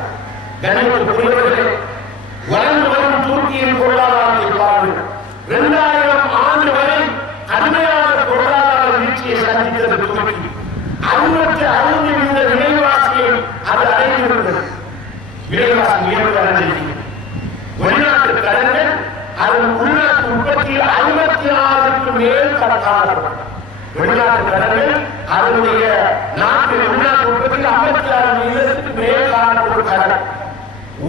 கண்ணியத்துக்குரியவர்களே, வளர்ந்து வரும் துருக்கியின் பொருளாதாரத்தை பாருங்கள். 2000 ஆண்டு வரை கடுமையான பொருளாதார வீழ்ச்சியை சந்தித்தது துருக்கி. 55% விலைவாசியை அது அடைந்திருந்தது. விலைவாசி உயர்வு அடைந்திருக்கிறது. வெளிநாட்டு கடன்கள் அதன் உள்நாட்டு உற்பத்தியில் 56க்கு மேல் காணப்படும். வெளிநாட்டு கடன்கள் அதனுடைய நாட்டின் உள்நாட்டு உற்பத்தியில் 56% மேல் காணப்படும் கடன்.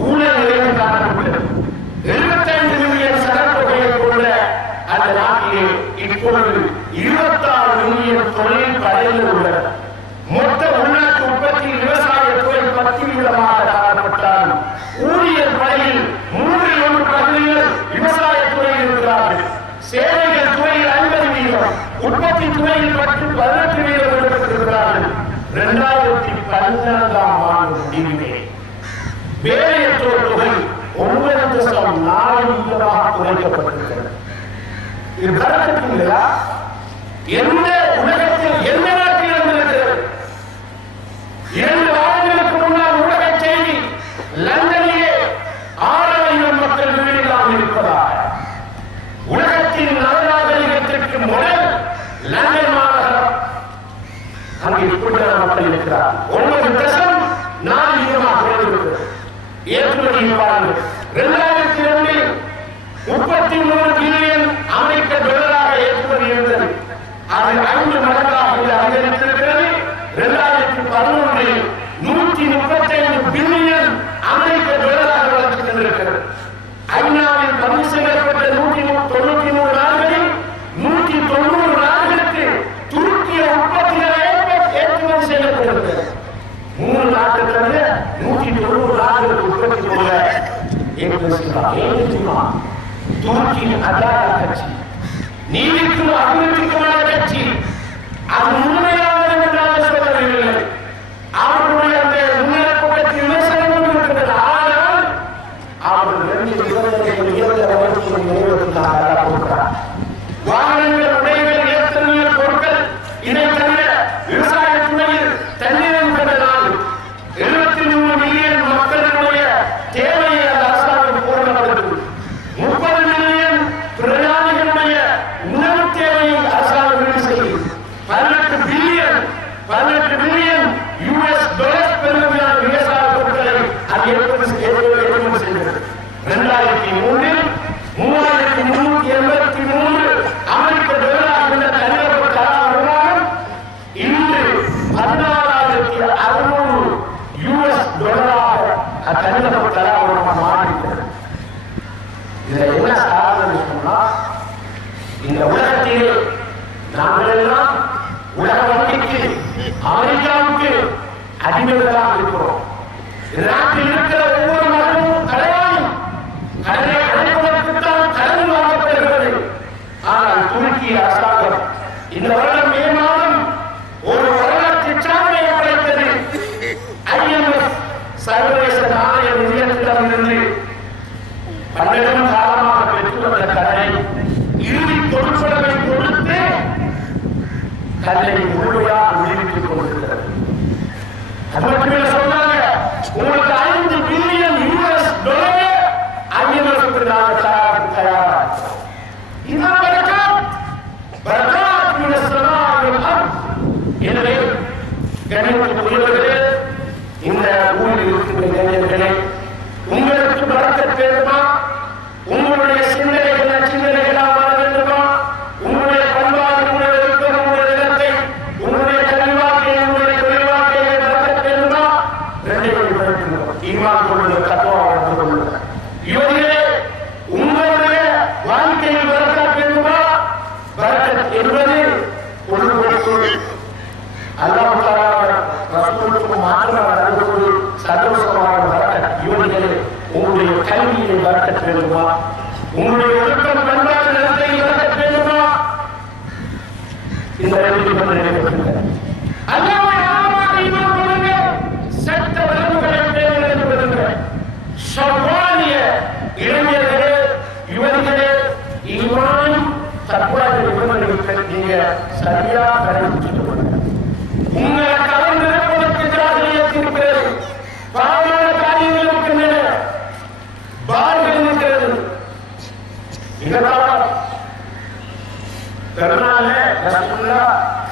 ஊழல் நிறைவு காணப்பட்டது. 75 மில்லியன் சனத்தொகையை கொண்ட அந்த நாட்டிலே இப்பொழுது 26 மில்லியன் தொழில் கடைகள் உள்ளன. மொத்த உள்நாட்டு உற்பத்தியில் விவசாய துறை 10% காணப்பட்டாலும் ஊழியர் பணியில் 3 பகுதியில் விவசாய துறையில் இருக்கிறார்கள். சேவைகள் துறையில் 50%, உற்பத்தி துறையில் 18% ஈடுபட்டிருக்கிறார்கள். 2012ஆம் ஆண்டு முடிவிலே வேலையற்றோர் தொகை 9.4% குறைக்கப்பட்டிருக்கிறது. இது பரக்கத்து இல்லையா? எந்த உலகத்தில் எந்த நாட்டில் இருந்திருக்கிறது? 2 வாரங்களுக்கு முன்னால் உலக செய்தி லண்டனிலே 6000 மக்கள் வீடு இல்லாமல் இருப்பதாக. உலகத்தின் நவநாகரிகத்திற்கு முதல் லண்டன் மாநகரம். அங்கே இப்படியான மக்கள் இருக்கிறார். 9.4% குறைந்திருக்கிறது. ஏற்றுமதியில் பாருங்கள். 2002 33 பில்லியன் அமெரிக்க டாலராக ஏற்றுமதி இருந்தது. அது 5 மடங்காக அதிகரித்திருக்கிறது. 2011 135 பில்லியன் அமெரிக்க டாலராக வளர்ச்சி கண்டிருக்கிறது. ஐநாவில் பதிவு செய்யப்பட்ட 193 நாடுகளில் 190 நாடுகளுக்கு துருக்கிய உற்பத்திகளை ஏற்றுமதி செய்யப்படுகிறது. 3 நாட்டுக்கு 190 நாடுகளுக்கு உற்பத்தி போல துருக்கியின் அதார கட்சி, நீதிக்கும் அபிவிருத்திக்குமான கட்சி, அது உண்மையானது என்றால் சொல்லவில்லை. அவர்களுடைய அந்த முன்னேற்பட்ட விமர்சனங்கள் இருக்கின்றன. ஆனால் அவர்கள் வாகனங்கள், உடைகள், ஏற்றங்கள், பொருட்கள் இதை தவிர விவசாய துறையில் தண்ணீர் கொண்ட நாடு 73 மில்லியன் மக்களுடைய தேவையை அந்த அரசாங்கம் பூரணப்படுத்தும். 30 மில்லியன் பிரயாணிகளுடைய உணவு தேவையை அரசாங்கம் ஈடு செய்யும். 18 பில்லியன் யுஎஸ் டாலர் பெறுமதியான விவசாய பொருட்களை அது ஏற்றுமதி செய்கிறது. 2003 3383 அமெரிக்க டாலர் என்ற தனிநபர் வருமானம் இன்று 14600 யுஎஸ் டாலராக தனிநபர் வருமானம் மாறிவிட்டது. இதுல என்ன சாதனை சொன்னா, இந்த உலகத்திலே நாங்கள் எல்லாம் உலக வங்கிக்கு, அமெரிக்காவுக்கு அடிமைகளாக இருக்கிறோம். நாட்டில் இருக்கிற ஒவ்வொரு மகனும் கடனாளி, கடனை அடைப்பதற்குத்தான் கடன் வாங்கப்படுகிறது. ஆனால் துருக்கி அரசாங்கம் இந்த வருடம் மே மாதம் ஒரு வரலாற்று சாதனையை படைத்தது. IMF சர்வதேச நாணய நிதியத்திடமிருந்து 12 காலமாக பெற்றுள்ள கடனை இறுதி தொழிற்சொலவை கொடுத்து தன்னை முழுமையாக விடுவித்துக் கொண்டிருக்கிறது. அது மட்டுமே சொன்னாங்க, உங்களுக்கு 5 பில்லியன் யுஎஸ் டாலர் IMF-க்கு நாங்கள் தயாராக. எனவே கணிதத்துக்குரியவர்களே, இந்த ஊரில் இருக்கின்ற இளைஞர்களே, உங்களுக்கு பரக்கத் வேண்டுமா? உங்களுடைய சிந்தனைகளா மாற வேண்டுமா? உங்களுடைய பண்பாடு, உங்களுடைய ஒழுக்கம், உங்களுடைய நிலத்தை, உங்களுடைய கல்வி வாழ்க்கையை, உங்களுடைய தொழில் வாழ்க்கையை பரக்கத் வேண்டுமா? ஈமான் கொள்ளுங்கள், தக்வா வளர்ந்து கொள்ளுங்கள். இவர்களே, உங்களுடைய வாழ்க்கையில் பரக்கத் வேண்டுமா? பரக்கத் என்பது ஒழுங்குபடுத்துவது. அல்லாஹ் ரசூலுக்கு மாற்றமாக நடந்தது சந்தோஷமான பரக்கத். இவர்களே, உங்களுடைய கல்வியை பரக்கத் வேண்டுமா? உங்களுடைய ஒழுக்கம், பண்பாடு, நிலத்தை பரக்கத் வேண்டுமா? இந்த சட்ட வரம்புகளை சவாலிய இளைஞர்களே, யுவதிகளே, ஈமான் தக்வா நிபந்தனைகளுக்கு நீங்க சரியா கடைபிடித்துக் கொள்ளுங்க. உங்களை கலந்து நிற்பதற்கு ஜாகிலியத் இருக்கிறது, பாவமான காரியங்கள் இருக்கின்றன, பார்கள் இருக்கிறது. இதனால் கருணால ரசூலுல்லா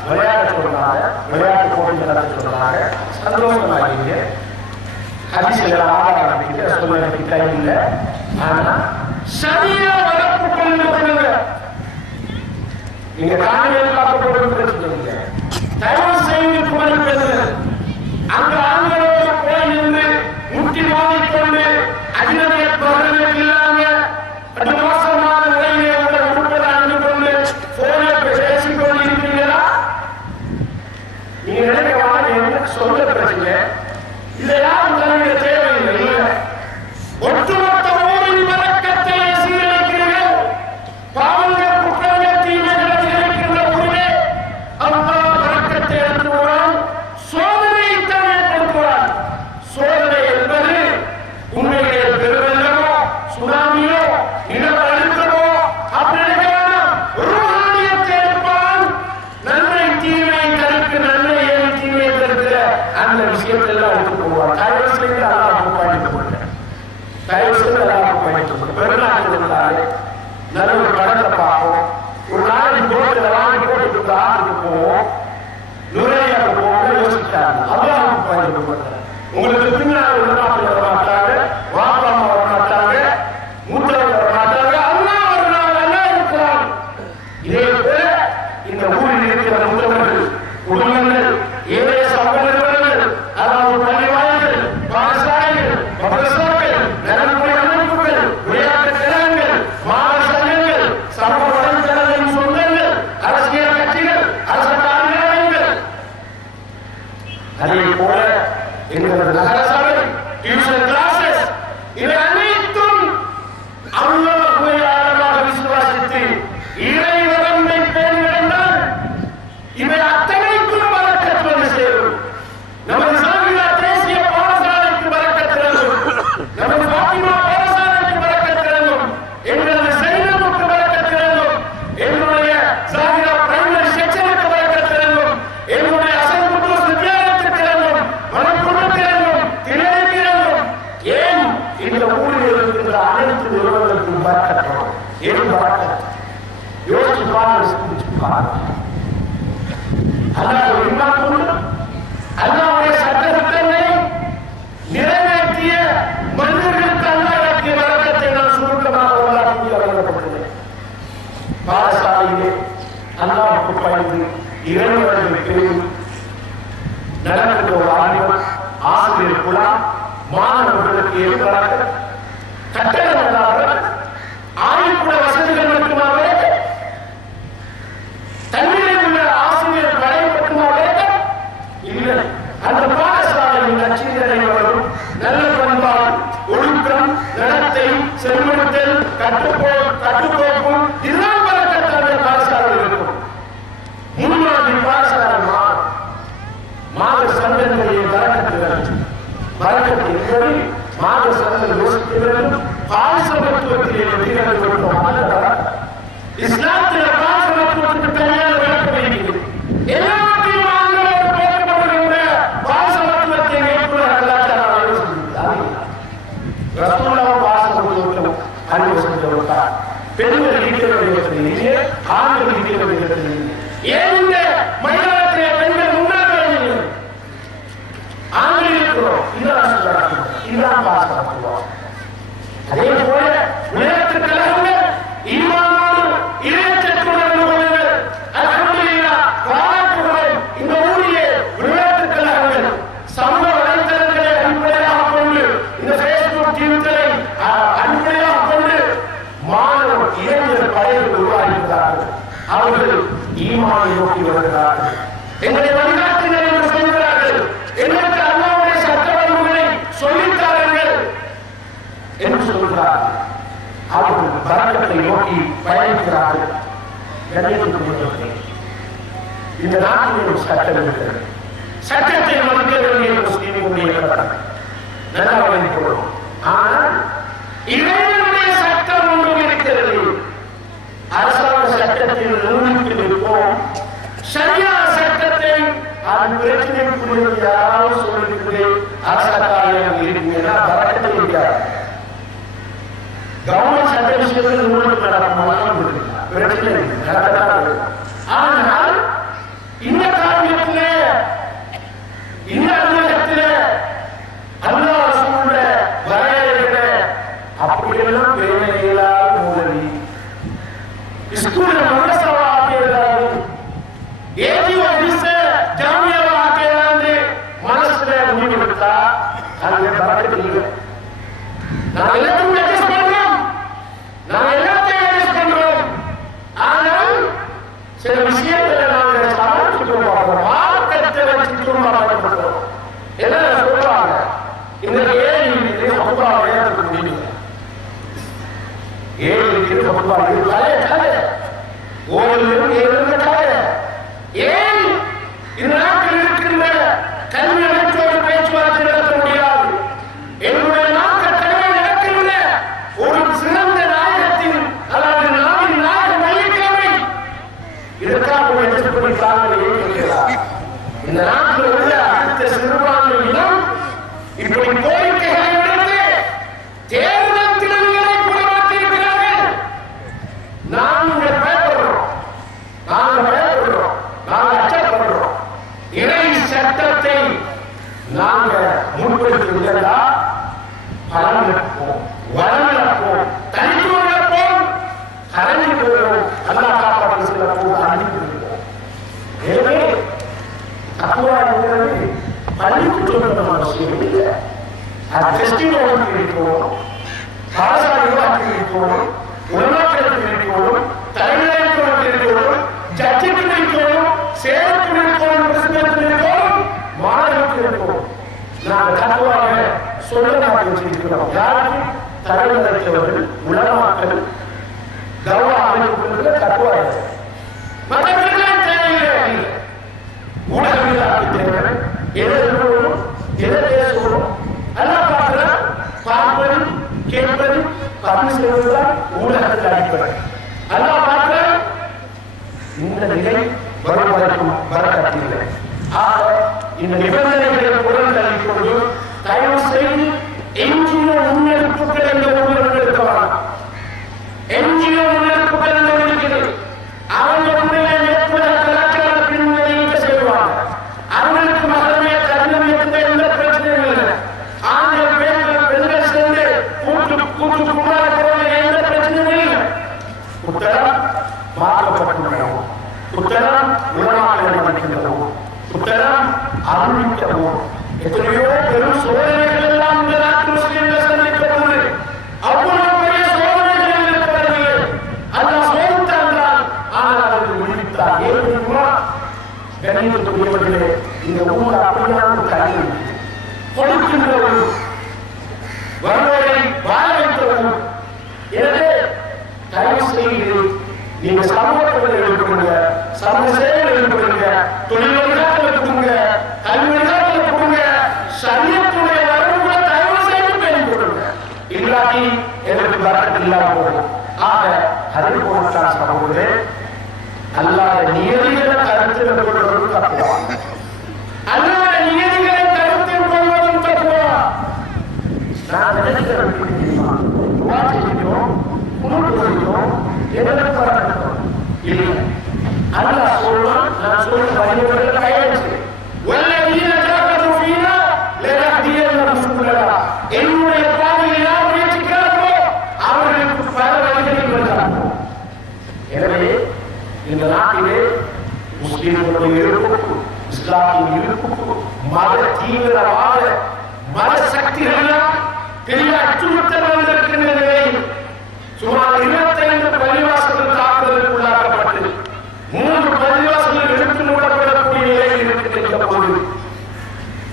விளையாட சொல்றாங்க, விளையாட்டு போட்டி நடத்த சொல்றாங்க, சந்தோஷமாகீங்க. ஹதீஸ்ல ஆதாரம் சொல்ல கையில். ஆனா சரியா வளர்ப்பு கொள்ளுங்க. நீங்க காலையில் பார்க்கப்படுவது சொல்லுங்க, தயவு செய்து புகழ்கிறது. அந்த ஆண்களோடு போய் நின்று முட்டி மோதிக்கொண்டு அஜினதைய பகல் இல்லாம அது மோசமான முறையிலே உள்ள உறுப்பதை அணிந்து கொண்டு போனை பேசிக்கொண்டு இருக்கிறீங்களா? நீங்க நினைக்கலாம் எனக்கு சொல்ல பிரச்சனை இதை யாரும் தன்னுடைய தேவையில்லை. இல்லை, ஒட்டுமொத்த ஊரின் வழக்கத்தை சீரழிக்கிறீர்கள். பாவங்கள், குற்றங்கள், தீமைகளை இருக்கின்ற ஊரிலே அல்லாஹ் வழக்கத்தை எடுத்துவான், சோதனையைத்தான் ஏற்படுத்துவான். சோதனை என்பது உண்மையிலே பெருவெள்ளமோ, சுனாமியோ, நிலநடுக்கமோ அப்படி நினைக்கலாம். ரூஹானியத்தை எடுப்பான். நன்மை தீமை கருக்கு, நன்மை ஏழு தீமை கருக்கிற அந்த விஷயத்தெல்லாம் எடுத்துக் கொள்வார். தயவு செய்து அல்லாஹ் பயணித்துக் கொள்கிறேன், தயவு செய்து அல்லாஹ் பயணித்துக் கொள்கிறேன். பெருநாட்டு நல்ல ஒரு படத்தை பார்ப்போம். ஒரு நாளைக்கு போட்டு வாங்கி போட்டு ஆற்றுக்கு போவோம், நுரையாக போவோம், யோசிச்சாங்க. அல்லாஹ் பயணித்துக் கொள்கிறேன். உங்களுக்கு பின்னால் உள்நாட்டில் வர மாட்டாங்க, வாப்பாமா வர மாட்டாங்க, மூத்தவங்க வர மாட்டாங்க, அல்லாஹ் ஒரு நாள் அல்லாஹ் இருக்கிறான். இதே போல இந்த ஊரில் இருக்கிற மூத்தவர்கள், குடும்பங்கள், ஏழை அதே போல எங்களது நகரசபை டியூஷன் கிளாஸஸ் இவை அனைத்தும் அல்லாஹ்வை ஆழமாக விசுவாசித்து இறைவனை பேணினால் இவை அத்தனைக்கும் பரக்கத் வந்து சேரும். நமது சாமியா தேசிய பாடசாலைக்கு பரக்கத் திறக்கும், நமது பாத்திமா பாடசாலைக்கு பரக்கத் திறக்கும், எங்களது சைனமுக்கு பரக்கத் திறக்கும், எங்களுடைய சாமியா பிரைமரி செக்ஷனுக்கு பரக்கத் திறக்கும், எங்களுடைய அசன்புத்தூர் வித்தியாலயத்துக்கு திறக்கும், மனக்குழு திறக்கும், திரை திறக்கும். ஏன் இந்த ஊரில் இருக்கின்ற அனைத்து நிறுவனங்களுக்கும் பரக்கத் திறக்கும்? ஏன் பரக்கத்? யோசிச்சு பாருங்க. அல்லாஹ் இமாம் கொண்டு அல்லாஹ்வுடைய சட்டத்திட்டங்களை நிறைவேற்றிய மனிதர்களுக்கு அல்லாஹ் இறக்கிய வரக்கத்தை நான் சுருக்கமாக வழங்கப்பட்டது. பாடசாலையிலே அல்லாஹ்வுக்கு பயந்து இறைவனுடைய பேரில் நடக்கின்ற ஒரு ஆய்வு ஆசிரியர் குழாம் மாணவர்களுக்கு எதிராக கட்டணங்களாக ஆய்வுக்கூட வசதிகள் மட்டுமாக தண்ணீரில் உள்ள ஆசிரியர் வரையப்பட்டுமாக இல்லை. அந்த பாடசாலையில் நச்சீரடைவரும் நல்ல பண்பாடு, ஒழுக்கம், நடத்தை, செல்வத்தில் கட்டுக்கோப்பும் இதுதான் பழக்கத்தான பாடசாலையில் இருக்கும். முன்மாதிரி பாடசாலை மாத சந்தங்களை வரக்கத்து என்பதை மாத சந்தங்கள் யோசிக்க வேண்டும். பால்சமத்துவத்திலே எதிர்கள் வேண்டும். இஸ்லாத்தில் பால்சமத்துவத்துக்கு தனியான விளக்கம் இருக்கிறது. எல்லாத்தையும் ஆண்களோடு பேசப்படுகின்ற பால்சமத்துவத்தை மேற்கொள்ள கலாச்சாரம் ஆலோசிக்கிறது. ரசூலுல்லாஹ் பால்சமத்துவம் ஆலோசிக்கிறவர்கள் பெண்கள் இருக்கிற இடத்திலேயே ஆண்கள் இருக்கிற இடத்திலேயே ஏன் இந்த மைதானத்திலே பெண்கள் முன்னாடி ஆண்கள் இருக்கிறோம்? இதுதான் பால்சமத்துவம். அதே போல விளையாட்டு கழகங்கள் ஈமானோடு இறைச்சத்துடன் கொள்ளுங்கள். அல்ஹம்துலில்லாஹ் பாராட்டுகிறோம். இந்த ஊரிலே விளையாட்டு கழகங்கள் சமூக வலைதளங்களை அடிப்படையாக கொண்டு இந்த Facebook ட்விட்டரை அடிப்படையாக கொண்டு மாணவர் இளைஞர் படைகள் உருவாகிறார்கள். அவர்கள் ஈமானை நோக்கி வருகிறார்கள். எங்களை வழிகாட்டினர் என்று சொல்கிறார்கள். எங்களுக்கு அல்லாஹ்வுடைய சட்ட வழிமுறைகளை சொல்லித்தாருங்கள் என்று சொல்கிறார்கள். அவர்கள் பரக்கத்தை நோக்கி பயணிக்கிறார்கள். இந்த நாட்டில் ஒரு சட்டம் இருக்கிறது. சட்டத்தை மதிக்க வேண்டிய முஸ்லிம்களுடைய கடமை நல்லா வழங்கிக்கொள்ளும். ஆனால் இறைவனுடைய சட்டம் ஒன்றும் இருக்கிறது. அரசாங்க சட்டத்தில் நிரூபித்து நிற்போம். சரியா சட்டத்தை அது பிரச்சனைக்குரிய யாராவது சொல்லிருக்கிறேன் அரசாங்கம் இருக்கிறீங்கன்னா பரக்கத்தை இருக்கிறார். கவர்மெண்ட் சட்ட விஷயத்தில் உங்களுக்கு நடக்கும் பிரச்சனை நடக்கிறார்கள். ஆனால் இந்த காரியத்திலே இந்த அலுவலகத்திலே அல்லாஹ் சொல்ற வரையறைகளை அப்படியெல்லாம் பேரையில்லாத மூலவி ஸ்கூல்ல மதரசாவா ஆக்கியதாரு ஏஜி ஆபீஸ் ஜாமியாவா ஆக்கியதாரு மனசுல முடிவெடுத்தா அங்கே பரக்கத்து இல்லை. நான் எல்லாத்தையும் அட்ஜஸ்ட் பண்றோம். நான் எல்லாத்தையும் அட்ஜஸ்ட் பண்றோம். ஆனால் சில விஷயங்களை நாங்கள் சமாளிச்சுட்டு மார்க்கத்தை வச்சுட்டு மாற்றப்படுறோம். என்ன சொல்றாங்க? இந்த ஏழு முடியும் 7 ஏன் இந்த நாட்டில் இருக்கின்ற கல்வி அமைச்சோடு பேச்சுவார்த்தை நடத்த முடியாது? என்னுடைய நாட்டில் கல்வி நடக்கின்ற ஒரு சிறந்த நாயகத்தின் அதாவது நாவின் நாயக மையக்கிழமை இதற்காக இந்த நாட்டில் உள்ள அடுத்த சிறுபான்மை இனம் இப்படி கோரிக்கைகளை விடுத்து தேர்தல் திறன்களை கூட மாற்றிருக்கிறார்கள். நாங்கள் பயப்படுறோம், நாங்கள் அச்சப்படுறோம். இறை சட்டத்தை நாங்கள் முன்படுத்திவிட்டா பலம் இழப்போம், வளம் இழப்போம், தனித்துவம் இழப்போம், கரைஞ்சு போவோம். அல்லாஹ் காப்பாற்ற சில போது அழிந்து விடுவோம். எனவே தக்குவா இருக்கிறது பள்ளிக்கு சொல்லணும் அவசியம் இல்லை. அது டெஸ்டிங் இருக்கணும், பாடசாலைகள் இருக்கணும், உலகத்தில் இருக்கணும், தலைமையில் இருக்கணும், ஜட்ஜில் இருக்கணும், சேலத்தில் இருக்கணும், இருக்கணும், மாணவர்களுக்கு நாங்கள் தத்துவாக சொல்ல மாற்றி வச்சிருக்கிறோம். யாருக்கு தலைவர்கள் உலகமாக்கள் கௌரவ அமைப்புகளுக்கு தத்துவாக மற்றவர்களெல்லாம் தேவையில்லை. ஊடகவியலாளர் தேவை. எதை எழுதுவோம், எதை பேசுவோம், எல்லாம் பார்க்கிறோம். பார்ப்பது, கேட்பது, பதிவு செய்வதுதான் ஊடகத்தில் அடிப்படை. எல்லாம் பார்க்கிறோம். இந்த நிலை வருவதற்கும் வரக்கட்டில்லை. ஆக இந்த நிபந்தனைகளை குரல் தள்ளிக்கொண்டு தயவு செய்து என்ஜிஓ முன்னெடுப்புகள் என்ற ஒன்று எடுக்க வேண்டாம். என்ஜிஓ முன்னெடுப்புகள் என்று இருக்கிறது. அவங்க உண்மையை மேற்கொள்ள கலாச்சார பின்னணியில் செய்வாங்க. அவங்களுக்கு மகளமே கல்வி எந்த பிரச்சனையும் இல்லை. ஆண்கள் பெண்கள் சேர்ந்து கூட்டு குமார எந்த பிரச்சனையும் இல்லை. புத்தகம் மாற்றப்பட்டுள்ளோம். புத்தகம் உலகமாக மதிக்கின்றோம். புத்தகம் அறிவிக்கவும் எத்தனையோ பெரும் சோதனைகள் எல்லாம் இந்த நாட்டு முஸ்லிம்கள் சந்திக்கப்பட்டது. அவ்வளவு பெரிய சோதனைகள் இருப்பதில்லை. அல்லாஹ் சோதித்தான். ஆனால் அவர்கள் விடுவித்தார். ஏன் தெரியுமா? கண்ணியத்துக்குரியவர்களே, இந்த ஊர் அப்படியான கல்வி கொடுக்கின்றவர் வருவதை வாழ வைத்தவர். எனவே தயவு செய்து நீங்க சமூகத்தில் ஈடுபடுங்க, சமூக சேவையில் ஈடுபடுங்க, தொழில் வழிகாட்டல் கொடுங்க, கல்வி வழிகாட்டல் கொடுங்க, சரியத்துடைய வரவுகளை தயவு செய்து பேணிக் கொடுங்க. இல்லாட்டி எங்களுக்கு வரக்கத்து இல்லாம போகும். ஆக அதை போலத்தான் சமூகங்களே அல்லாத நியதிகளை கருத்தில் கொள்வதும் தப்புவான். அல்லாத நியதிகளை கருத்தில் கொள்வதும் தப்புவான். நான் நினைக்கிறேன் எதற்கு வரணும் இல்லை. அல்லாஹ் சொல்றான், நான் சொல்ற வழிமுறைகளை கையாளுச்சு. வல்லதீன ஜாஹது ஃபீனா லனஹ்தியன்னஹும் சுபுலனா. என்னுடைய பாதையில் யார் முயற்சிக்கிறார்களோ அவர்களுக்கு பல வழிகளை கொடுக்கிறார்கள். எனவே இந்த நாட்டிலே முஸ்லிம்களுடைய இருப்புக்கு, இஸ்லாமிய இருப்புக்கு மத தீவிரவாத மத சக்திகள் பெரிய அச்சுறுத்தல் வந்திருக்கின்ற நிலையில் சுமார் 25 பள்ளிவாசல்கள் தாக்குதலுக்கு உள்ளாக்கப்பட்டு 3 பள்ளிவாசல்கள் எடுத்து மூடப்படக்கூடிய நிலையில் இருக்கின்ற போது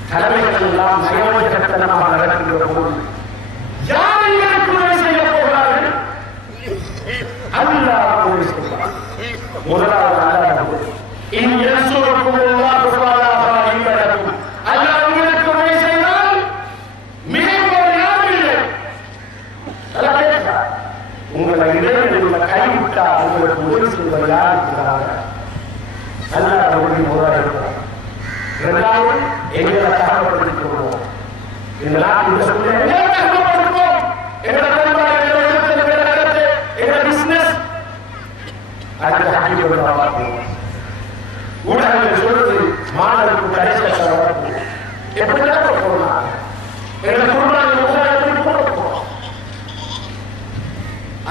தலைமைகள் எல்லாம் நயவஞ்சகத்தனமாக நடக்கின்ற போது யார் எங்களுக்கு உதவி செய்ய போகிறார்கள்? அல்லாஹ் உதவி செய்வார். முதலாவது அல்லாஹ் இன் யன்சுருக்கும் அல்லாஹு ஃபலா காலிப லக்கும். அல்லாஹ் உங்களுக்கு உதவி செய்தால் மிகவும் யாரும் இல்லை. அல்லாஹ் கேட்கிறார், உங்களை இடைவெளியில் கைவிட்டால் உங்களுக்கு உதவி செய்வது யார் இருக்கிறாங்க? அல்லாஹ் உதவி முதலாக இருக்கிறார். இரண்டாவது எங்களை தகவல்படுத்திக் கொள்வோம். இந்த நாட்டில் தகவல்படுத்துவோம். எங்களை பிசினஸ் ஊடகங்கள் சொல்றது மாணவருக்கு கடைசி வரப்போம். எப்படி போகலாம்? எங்களை குடும்பம்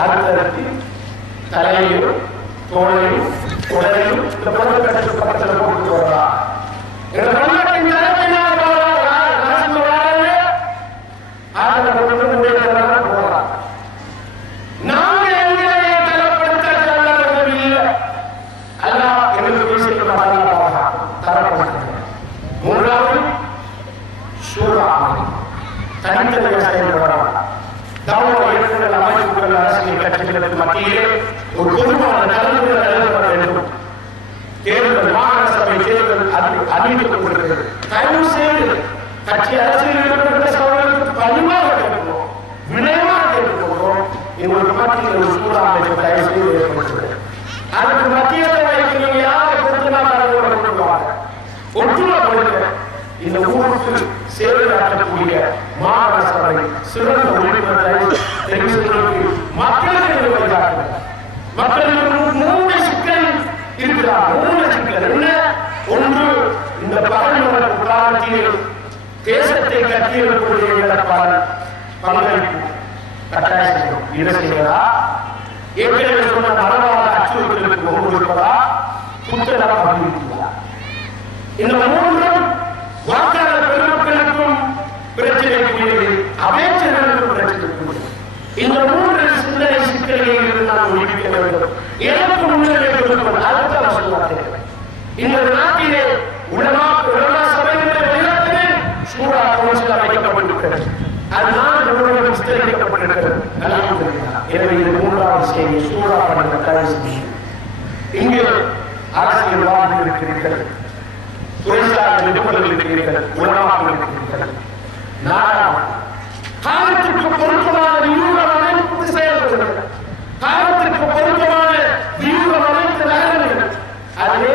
அடுத்தடுத்து தலையையும் தோளையும் உடலையும் இந்த பொருள் கட்டத்தில் பக்கத்தில் போட்டு வரலாம். எங்கள் தமிழ்நாட்டின் தலைமையினால் போகலாம். நாங்கள் எங்களையே தரப்படுத்த இல்லை. அல்லாஹ் எங்களுக்கு தரப்படுத்த. மூன்றாவது சூழா தனித்தனியாக செயல்படலாம். தாவர இயக்கங்கள், அமைப்புகள், அரசியல் கட்சிகளுக்கு மத்தியிலே ஒரு பொதுவான கலந்துரை நிலவர வேண்டும். தேர்தல், மாகாண சபை தேர்தல் அறிவித்துக் கொண்டிருக்கிறது. தயவு செய்து கட்சி அரசியல் சகோதரர்களுக்கு பணிவாக கேட்கிறோம், வினயமாக கேட்டுக்கொள்கிறோம். எங்களுக்கு மத்தியில் ஒரு சூழலை தயவு செய்து ஏற்படுத்துகிறது. அதற்கு மத்தியத்தை வைக்க யாரை கொடுத்துவாங்க ஒற்றுமைப்படுத்த இந்த ஊருக்கு சேவை ஆற்றக்கூடிய மாகாண சபை சிறந்த உறுப்பினரை தெரிவிப்பதற்கு மக்களுக்கு நிர்வகிக்கிறார்கள். மக்களுக்கு 3 சிக்கல் இருக்கிறார். 3 சிக்கல் என்ன? ஒன்று, இந்த பகல் காலத்தில் தேசத்தை கட்டியெழுப்பக்கூடிய பங்களிப்பு கட்டாயம் இதை செய்வதா? ஏற்கனவே சொன்ன மரபாத அச்சுறுத்தலுக்கு முகம் கொடுப்பதா? புத்தகம் அறிவிக்கிறதா? இந்த 3 வாக்காளர் பெருமக்களுக்கும் பிரச்சனைக்குரியது, அமைச்சர்களுக்கும் பிரச்சனைக்குரியது. இந்த 3 சிந்தனை சிக்கல்களில் இருந்து நாம் ஒழிக்க வேண்டும். எனக்கு முன்னுரிமை கொடுப்பது அடுத்த சொல்வார்கள். இந்த நாட்டிலே உலமா சபையினுடைய வெளிநாட்டிலே சூறா எனவே இது மூன்றாவது செய்தி சூறா பண்ணுற கடைசி. இங்கே அரசியல்வாதிகள் இருக்கிறீர்கள், துறைசார் நிபுணர்கள் இருக்கிறீர்கள், உலமாக்கள் இருக்கிறீர்கள். காலத்திற்கு பொருத்தமான வியூகம் அமைப்பு செயல்படுகிறது, காலத்திற்கு பொருத்தமான வியூகம் அமைத்து நகர்கிறது. அதே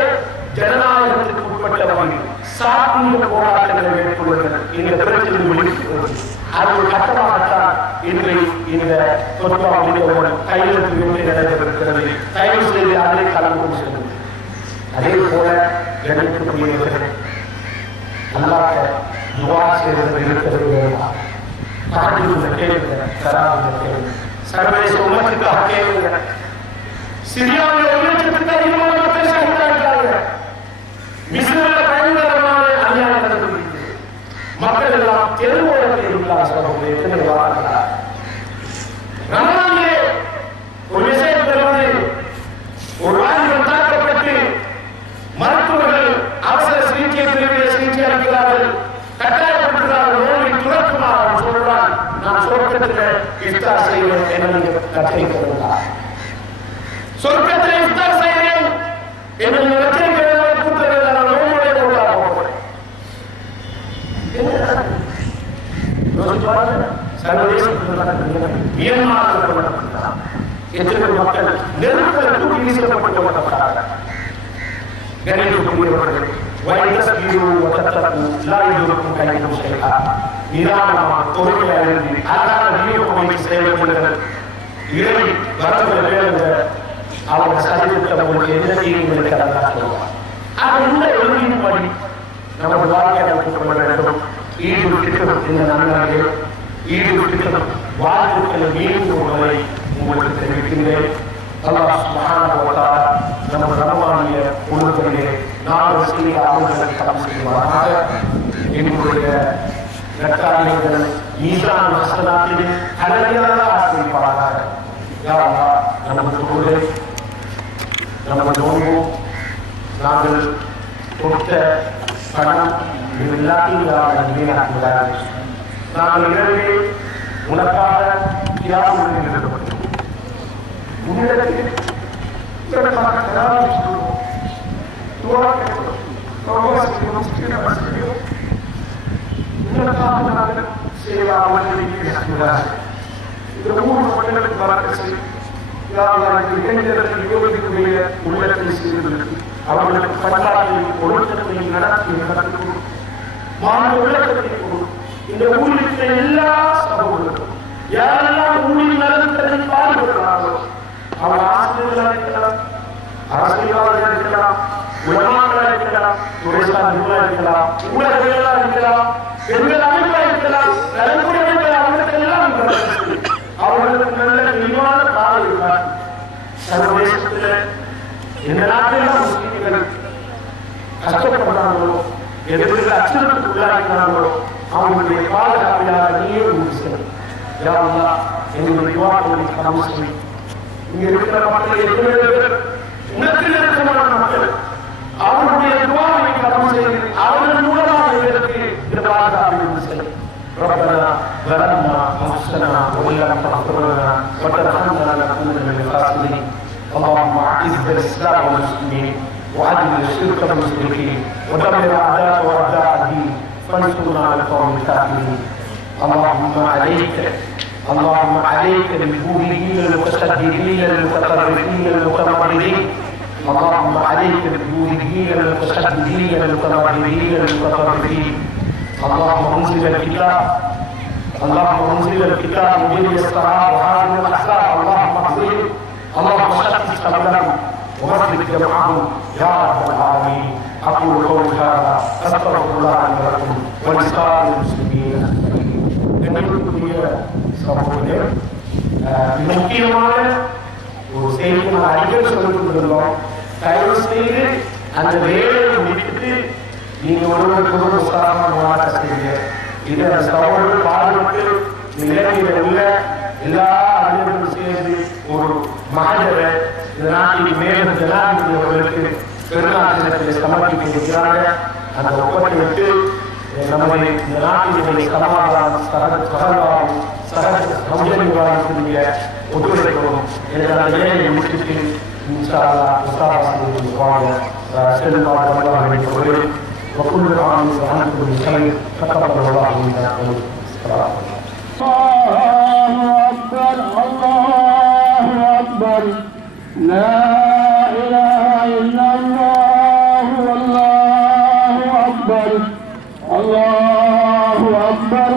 ஜனநாயகத்திற்கு உட்பட்ட வகையில் சாத்திய போராட்டங்களை மேற்கொள்வது இந்த பிரச்சனை முடிக்கிறது. அது ஒரு கட்டமாகத்தான் இன்று இந்த பொதுவாக கையெழுத்து நடைபெறுகிறது. தயவு செய்து அதை கலந்து செல்வது. அதே போல கணிக்கக்கூடியவர்கள் அல்லாஹ் துஆ செய்வது இருக்கிறது. சர்வதேச உம்மத்துக்காக கேளுங்க. சிரியாவில் 1 லட்சத்துக்கு அதிகமான மக்கள் ஷஹீதாகிறார்கள். மிஸ்ரில் பயங்கரமான அநியாயம் நடந்துள்ளது. மக்கள் எல்லாம் தெருவோரத்தில் உள்ளார்கள். எத்தனை வாரங்கள் ரமலானிலே ஒரு விஷயம் தெரிவது, ஒரு வாலிபன் தாக்கப்பட்டு மருத்துவர்கள் அவசர சிகிச்சை பிரிவில் சிகிச்சை அளிக்கிறார்கள், கட்டாயப்படுத்துகிறார்கள், நோயை துறக்குமாறு சொல்றான். நான் சொர்க்கத்தில் இஃப்தார் செய்வேன் என்று கட்டளை தருகிறார். சொர்க்கத்தில் இஃப்தார் செய்வேன் என்று எச்சரிக்கைகளை கூட்டுகிறார். நோயுடைய கொண்டாட எத்தனை மக்கள் நெருக்கத்தில் தூக்கி வீசப்பட்டு ஓட்டப்பட்டார்கள். கணிக்கக்கூடியவர்கள் நிதானமாக பொறுமையாக அழகான விநியோகம் செயல்படுகிறது. இறை வரவுகளை வேறுங்க அவர் சதித்திட்டவர்களுக்கு எந்த தீர்வுகளை கடந்தாக்குவார். அது இந்த எழுதியின்படி நமது வாழ்க்கையை கொண்டு வேண்டும். ஈடு திட்டம் இந்த நன்மைகள், ஈடு திட்டம் வாழ்க்கையை மீண்டும் ஒருவரை உங்களுக்கு தெரிவிக்கின்றேன். அல்லாஹ் சுப்ஹானஹு வ தஆலா நமது ரமலானிய குழுக்களிலே நாலு சிறிய அமல்களை கடமை செய்வாராக. எங்களுடைய நற்காரியங்கள் மீசான் ஹஸனாத்திலே அழகாக ஆக்கிவிப்பாராக. யா அல்லாஹ், நமது தொழுகை, நமது நோன்பு, நாங்கள் கொடுத்த பணம் இது எல்லாத்தையும் வீணாக்குகிறார். நாங்கள் இரவே உனக்காக தியாகம் ஈடுபட்டோம். உன்னிடத்தில் அவர்களுக்கு பண்பாட்டையும் ஒழுக்கத்தையும் நடத்தி மாநில உள்ளத்தையும் இந்த ஊரில் எல்லா சமூகங்களும் யாரெல்லாம் ஊரில் நலன்களை பாடுபடுகிறார்களோ அவர் ஆசிரியர்களாக இருக்கலாம், அரசியலாளர்களாக இருக்கலாம், உலமாக்களாக இருக்கலாம், துறைசார் நிபுணராக இருக்கலாம், ஊடகவியலாளராக இருக்கலாம், பெண்கள் அமைப்பாக இருக்கலாம், நலன்குறைகள் அவர்களுக்கு எல்லாம் அவர்களுக்கு நல்ல தெளிவான பாதை இருக்கிறார். சர்வதேசத்தில் எந்த நாட்டிலும் முஸ்லீம்கள் கஷ்டப்படுறாங்களோ, எதிர்த்து அச்சுறுத்தலுக்கு உள்ளாகிறார்களோ அவங்களுடைய பாதுகாப்பிலாக நீயே முடிச்சது. யா அல்லாஹ், எங்களுடைய யுவாக்களை கமசம் இங்க இருக்கிற மக்கள் எத்தனை பேர் உனக்கு நெருக்கமான மக்கள் அவர்களுடைய துவாவை கடமை செய்து அவர்கள் மூலமாக எங்களுக்கு இந்த பாதுகாப்பை செய்யும். ربنا ظلمنا انفسنا وان لم تغفر لنا وترحمنا لنكونن من الخاسرين. اللهم اعز الاسلام والمسلمين واذل الشرك والمشركين ودمر اعداء واعداء الدين وانصرنا على القوم الكافرين. اللهم عليك بالبوذيين المتشددين المتطرفين المتمردين. اللهم عليك بالبوذيين المتشددين المتمردين المتطرفين. اللهم انزل الكتاب، اللهم انزل الكتاب مجري السحاب وهادم الاحزاب. اللهم اغفر، اللهم شتت شملهم ومزق جمعهم يا رب العالمين. اقول قولي هذا استغفر الله لي ولكم ولسائر المسلمين اجمعين. முக்கியமான ஒரு செய்தி நான் அடிக்கடி சொல்லிக் கொண்டிருந்தோம். தயவு செய்து அந்த வேலையை முடித்து நீங்க ஒருவருக்கு உற்சாகமாக செய்யுங்க. இது அந்த சகோதரர்கள் பாடுபட்டு நிலைமையில் உள்ள எல்லா அறிஞர்களும் சேர்ந்து ஒரு மாநில இந்த நாட்டில் மேலும் ஜனாதிபதி அவர்களுக்கு பெருநாள் தினத்தில் சமர்ப்பிக்க இருக்கிறாங்க. அந்த ஒப்பந்தத்தை விட்டு நமது இந்த நாட்டினுடைய சமாதானம் சகஜ சௌகரியமாக ஒத்துழைக்கவும் எனக்கு அந்த வேலையை முடிச்சுட்டு இன்ஷா அல்லாஹ் உஸ்தாத் வாங்க செல்லுமாறு அல்லாஹ் வேண்டிக் وكل عام وأنتم بخير تقبل الله منا الله أكبر الله أكبر لا إله إلا الله والله أكبر الله أكبر